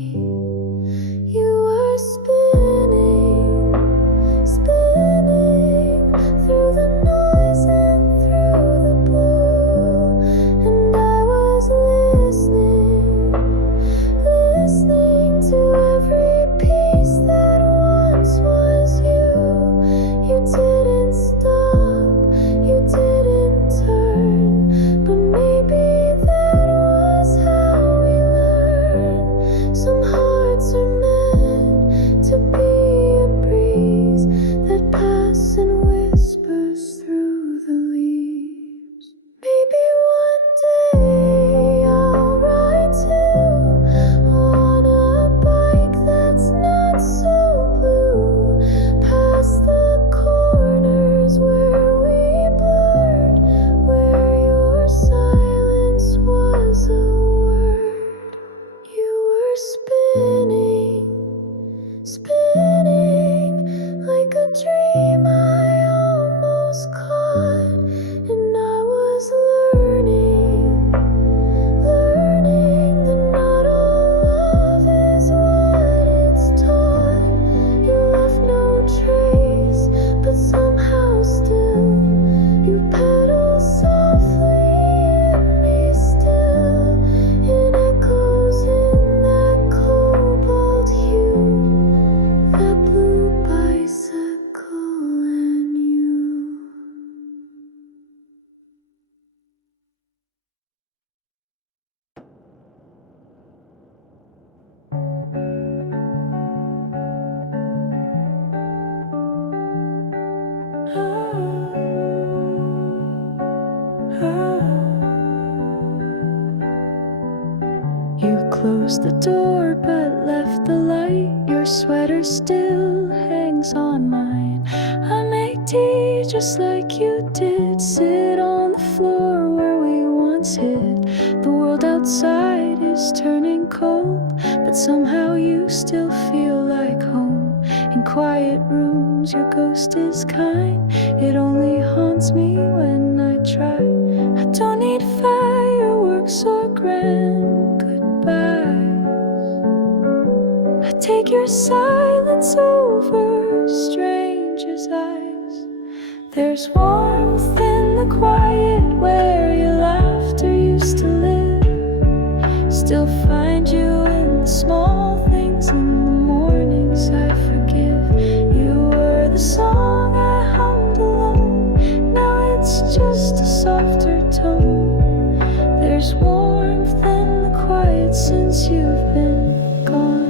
You were spinning, spinning through the noise the door but left the light. Your sweater still hangs on mine. I make tea just like you did, sit on the floor where we once hid. The world outside is turning cold, but somehow you still feel like home. In quiet rooms your ghost is kind, it only haunts me when I try. I don't need fireworks or grand goodbyes. I take your silence over strangers' eyes. There's warmth in the quiet where your laughter used to live. Still find you in the small things, in the mornings I forgive. You were the song I hummed alone, now it's just a softer tone. There's warmth in the quiet since you've been gone.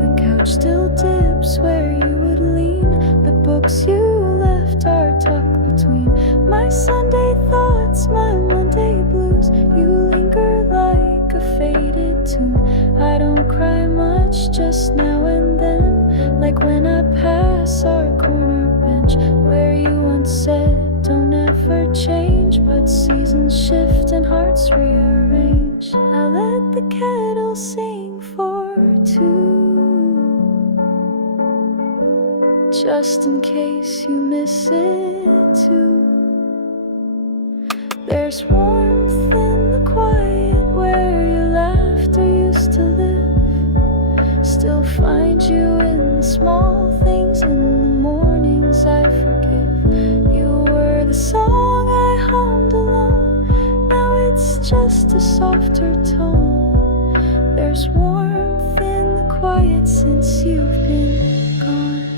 The couch still dips where you would lean. The books you left are tucked between my Sunday thoughts, my Monday blues. You linger like a faded tune. I don't cry much, just now and then, like when I pass our corner bench where you once said, don't ever change. But seasons shift and hearts rearrange. I let the kettle sing for two, just in case you miss it too. There's warmth in the quiet where your laughter used to live. Still find you in the small things, in the mornings I forgive. You were the song I hummed alone, now it's just a softer tone. There's warmth in the quiet since you've been gone.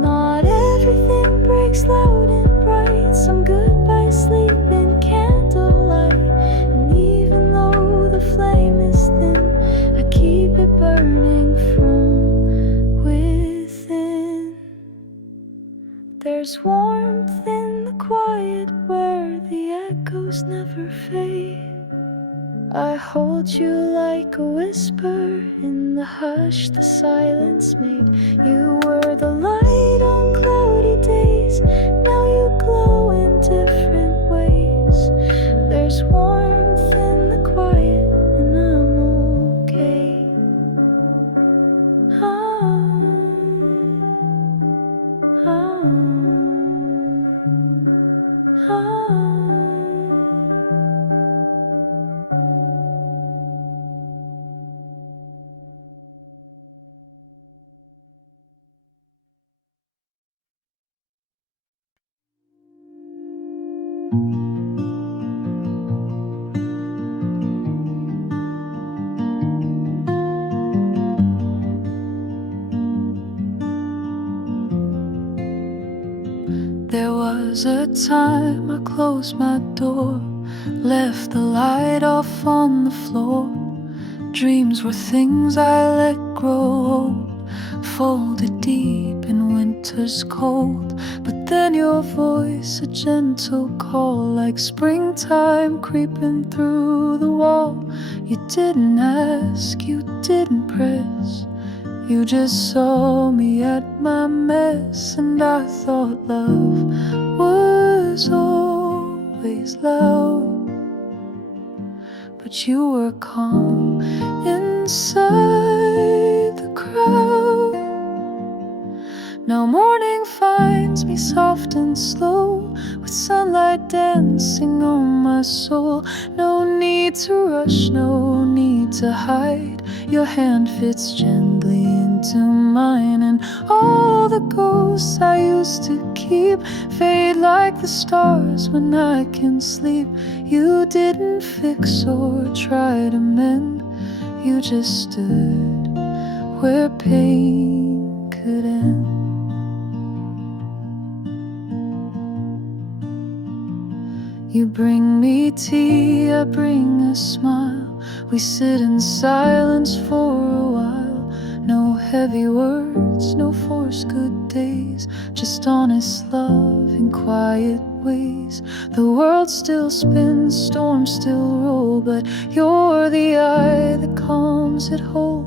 Not everything breaks loud and bright. Some goodbyes sleep in candlelight. And even though the flame is thin, I keep it burning from within. There's warmth in the quiet where the echoes never fade. I hold you like a whisper in the hush the silence made. You were the light on cloudy days, now you glow in different ways. There's warmth in the quiet and I'm okay. There was a time I closed my door, left the light off on the floor. Dreams were things I let grow old, folded deep in winter's cold. But then your voice, a gentle call, like springtime creeping through the wall. You didn't ask, you didn't press, you just saw me at my mess. And I thought love was always loud, but you were calm inside the crowd. Now morning finds me soft and slow, with sunlight dancing on my soul. No need to rush, no need to hide. Your hand fits gently into mine, and all the ghosts I used to keep fade like the stars when I can sleep. You didn't fix or try to mend, you just stood where pain could end. You bring me tea, I bring a smile. We sit in silence for a while. No heavy words, no forced good days, just honest love in quiet ways. The world still spins, storms still roll, but you're the eye that calms it whole.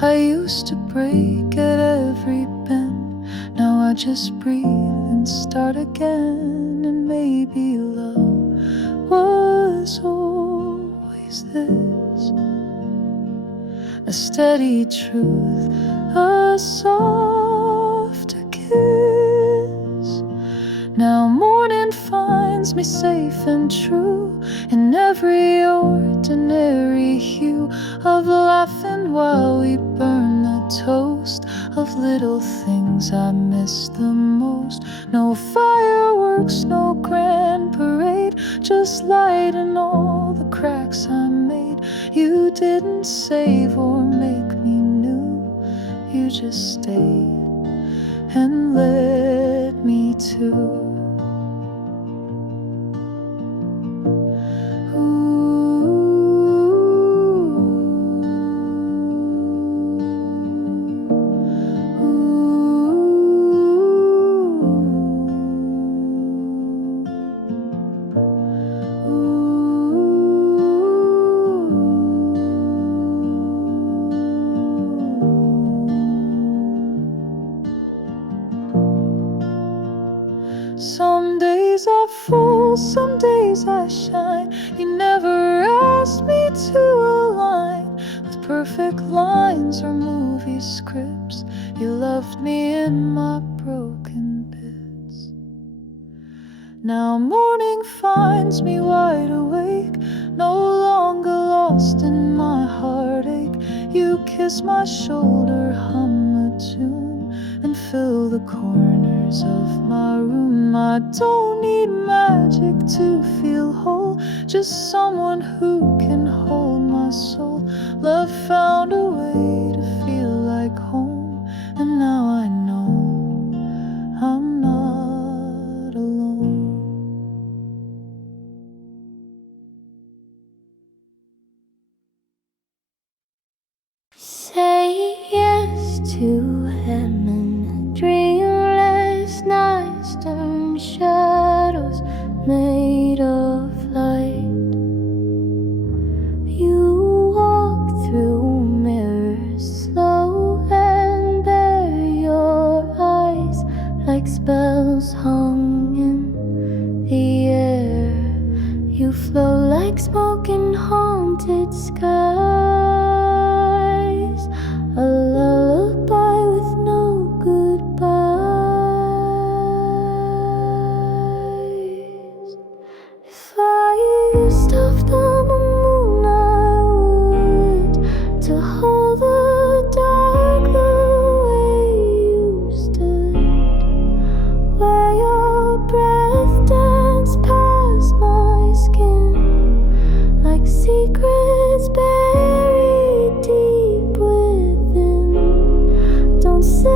I used to break at every bend, now I just breathe and start again. And maybe love was always this, a steady truth, a softer kiss. Now morning finds me safe and true in every ordinary hue of laughing while we burn the toast of little things I miss the most. No fireworks, no grand parade, just light in all the cracks I made. You didn't save or make me new, you just stayed and led me to. Some days are full, some days I shine. You never asked me to align with perfect lines or movie scripts. You loved me in my broken bits. Now morning finds me wide awake, no longer lost in my heartache. You kiss my shoulder, hum a tune, and fill the corners of my room. I don't need magic to feel whole, just someone who can hold my soul. Love found a way to feel like home, and now I know I'm not alone. Say yes to heaven, dreamless nights turn shadows made of light. You walk through mirrors slow and bare your eyes like spells hung in the air. You flow like smoke in haunted skies, a lullaby with no goodbyes. If I stopped on the moon, I would, to hold the dark the way you stood, where your breath danced past my skin like secrets buried deep within. Don't say a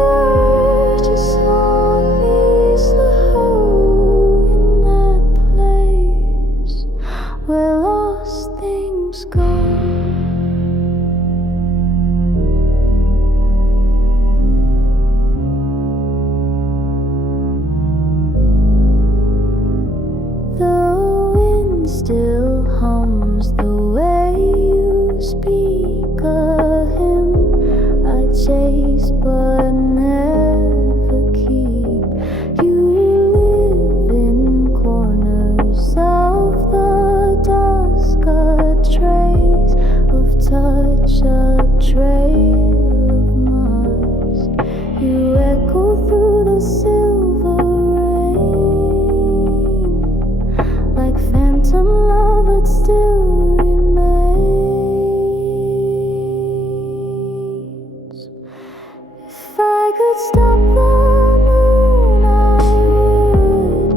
word, just hold me slow in that place where lost things go. The wind still hums the way you speak a hymn I chase but never keep. You live in corners of the dusk, a trace of touch, a trail of musk. You echo through the silver rain like phantom love that still remains. If I could stop the moon, I would,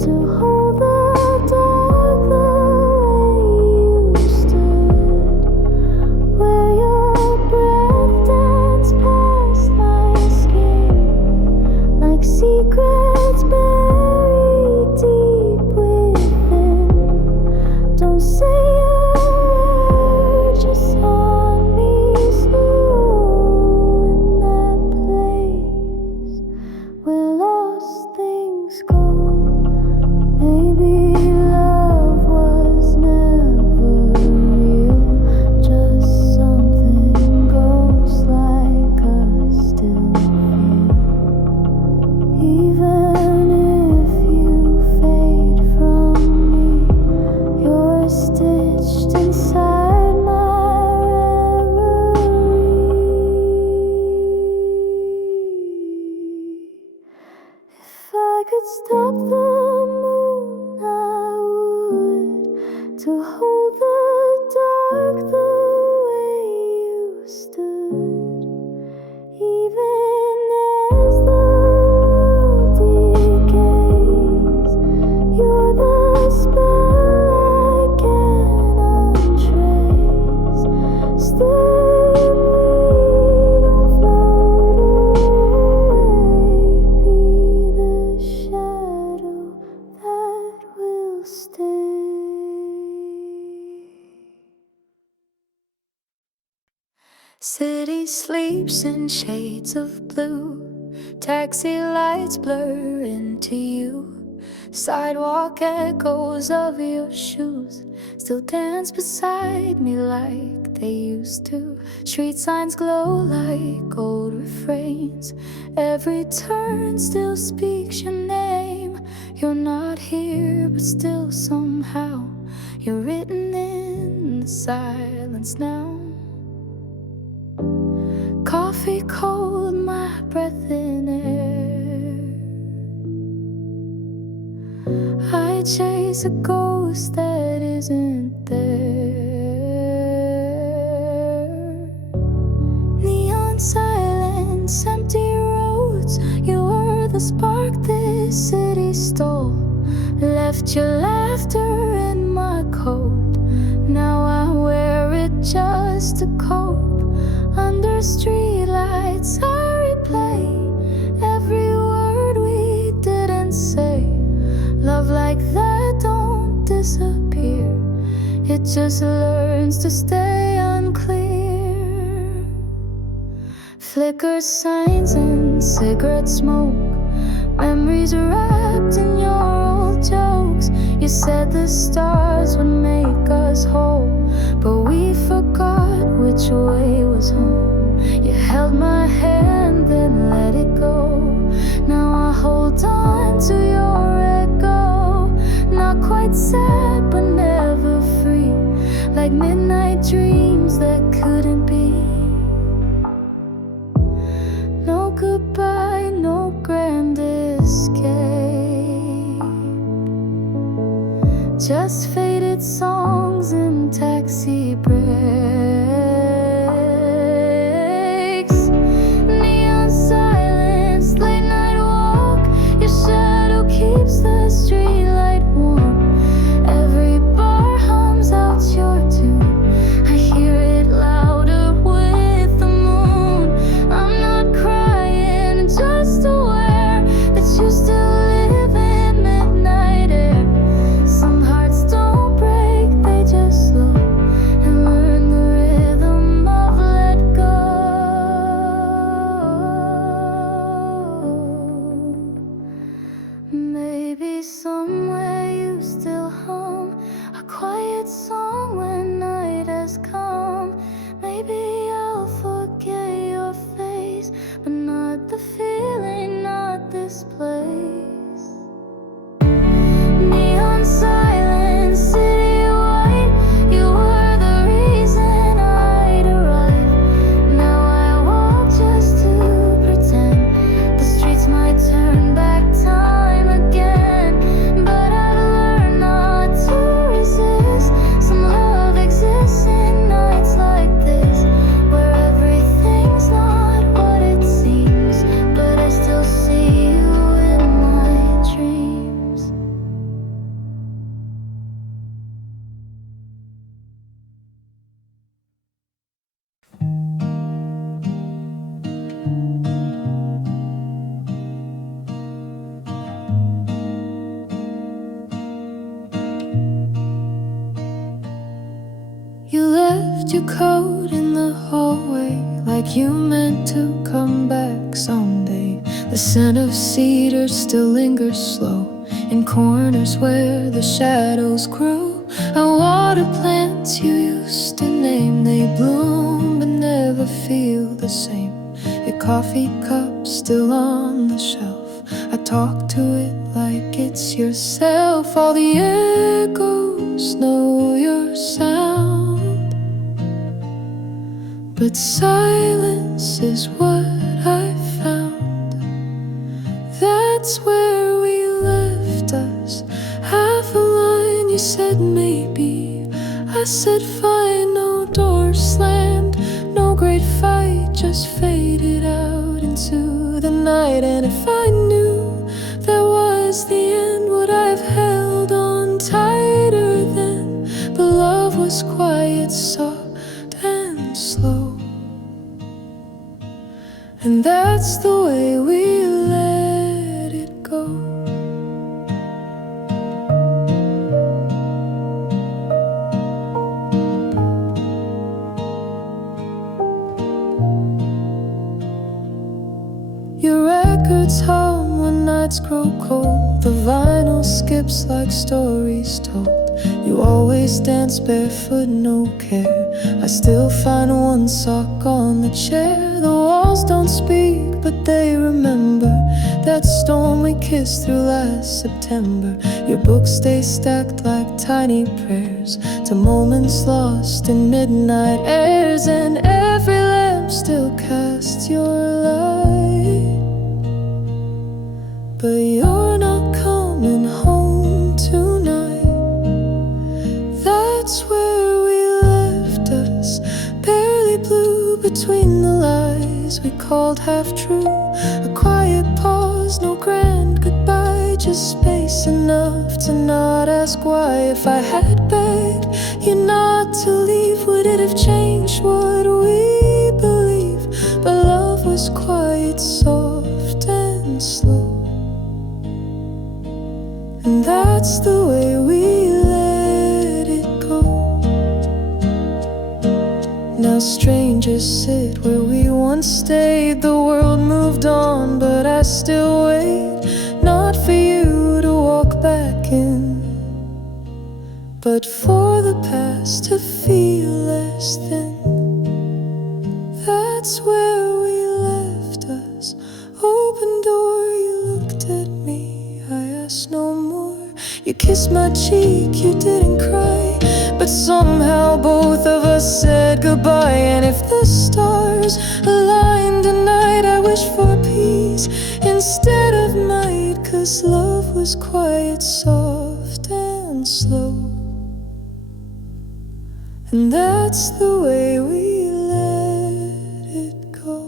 to hold the dark the way you stood, where your breath danced past my skin like secrets buried deep within. Don't say a Even if you fade from me, you're stitched inside my reverie. If I could stop the moon, I would, to hold the dark the way you stood. Even as the world decays, you're the spell I cannot trace. Stay and we don't float away. Be the shadow that will stay. City sleeps in shades of blue. Taxi lights blur into you. Sidewalk echoes of your shoes still dance beside me like they used to. Street signs glow like old refrains. Every turn still speaks your name. You're not here, but still somehow you're written in the silence now. Coffee cold, my breath in air. I chase a ghost that isn't there. Neon silence, empty roads. You were the spark this city stole. Left your laughter in my coat. Now I wear it just to cope. Under streetlights I replay every word we didn't say. Love like that don't disappear. It just learns to stay unclear. Flicker signs and cigarette smoke. Memories wrapped in your old jokes. You said the stars would make us whole, but we forgot which way was home. You held my hand, then let it go. Now I hold on to your echo. Not quite sad, but never free. Like midnight dreams that couldn't be. No goodbye, no grand escape. Just faded songs and taxi breaks. Neon silence, late night walk. Your shadow keeps the streetlight warm. Every bar hums out your tune. I hear it louder with the moon. I'm not crying, just aware that you still live in midnight air. Some hearts don't break, they just slow and learn the rhythm of let go. Maybe somewhere you still hum a quiet song when night has come. Maybe I'll forget your face, but not the feeling, not this place. Neon silence, city white. You were the reason I'd arrive. Now I walk just to pretend the streets might turn back time again. But I've learned not to resist. Some love exists in nights like this, where everything's not what it seems. But I still see you in my dreams. You left your coat in the hallway, like you meant to come back someday. The scent of cedar still lingers slow in corners where the shadows grow. I water plants you used to name. They bloom but never feel the same. Your coffee cup still on the shelf. I talk to it like it's yourself. All the echoes know your sound, but silence is what I found. That's where we left us. Half a line, you said maybe, I said fine. No door slammed, no great fight, just faded out into the night. And if I knew that was the end, would I have held on tighter then? But love was quiet, soft and slow, and that's the way we let it go. Your records hum when nights grow cold. The vinyl skips like stories told. You always dance barefoot, no care. I still find one sock on the chair. The walls don't speak, but they remember that storm we kissed through last September. Your books stay stacked like tiny prayers to moments lost in midnight airs. And every lamp still casts your light, but you're not coming home tonight. That's where we left us, barely blue between the lies we called half true. A quiet pause, no grand goodbye, just space enough to not ask why. If I had begged you not to leave, would it have changed what we believe? But love was quiet, soft and slow, and that's the way we let it go. Now strangers sit where we once stayed. The world moved on, but I still wait, not for you to walk back in, but for the past to feel less thin. That's where we left us. Open door, you looked at me, I asked no more. You kissed my cheek, you didn't cry, but somehow both of us said goodbye. And if the stars aligned tonight, I wish for peace instead of night, 'cause love was quiet, soft and slow, and that's the way we let it go.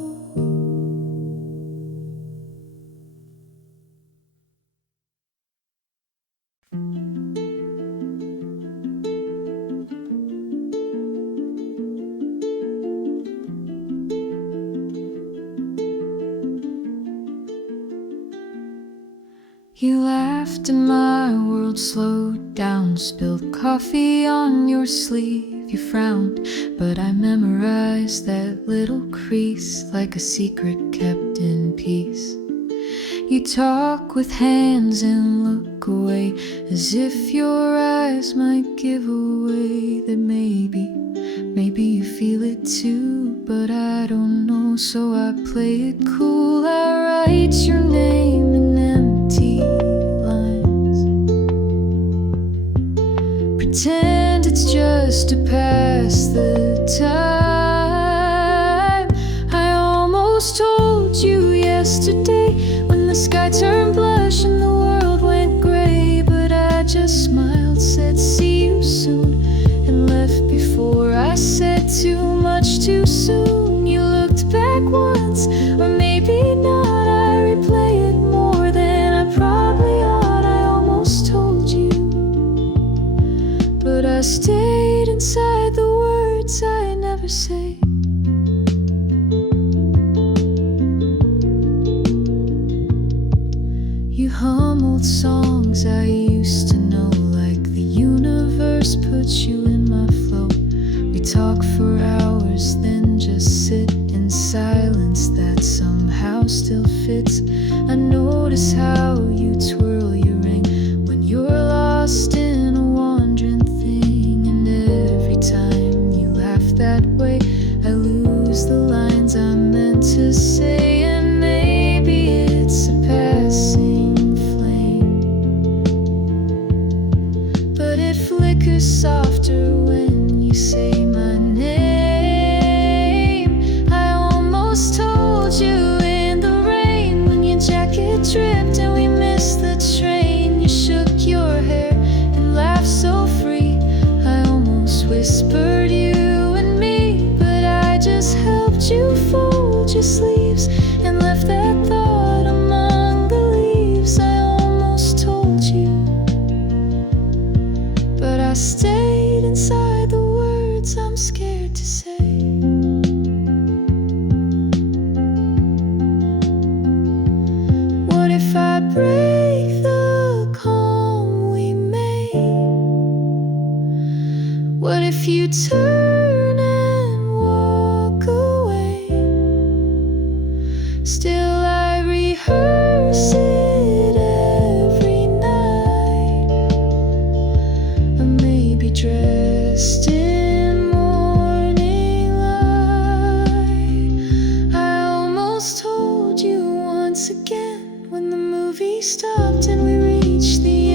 You laughed and my world slowed down, spilled coffee on your sleeve. You frowned, but I memorized that little crease like a secret kept in peace. You talk with hands and look away, as if your eyes might give away that maybe you feel it too, but I don't know, so I play it cool. I write your name in empty lines, pretend it's just to pass the time. I almost told you yesterday when the sky turned blush and the world went gray, but I just smiled, said see you soon, and left before I said too much too soon. You looked back once, or maybe not. I replay it more than I probably ought. I almost told you, but I stayed inside the words I never say. You hum old songs I used to know, like the universe puts you in my flow. We talk for hours, then just sit in silence that somehow still fits. I notice how you twirl your ring when you're lost in a wandering thing, and every time you laugh that way, I lose the lines I meant to say. And maybe it's a passing I break the calm we made? What if you turn and walk away? Still I rehearse it every night. I may be dressed in morning light. I almost told you once again when the movie stopped and we reached the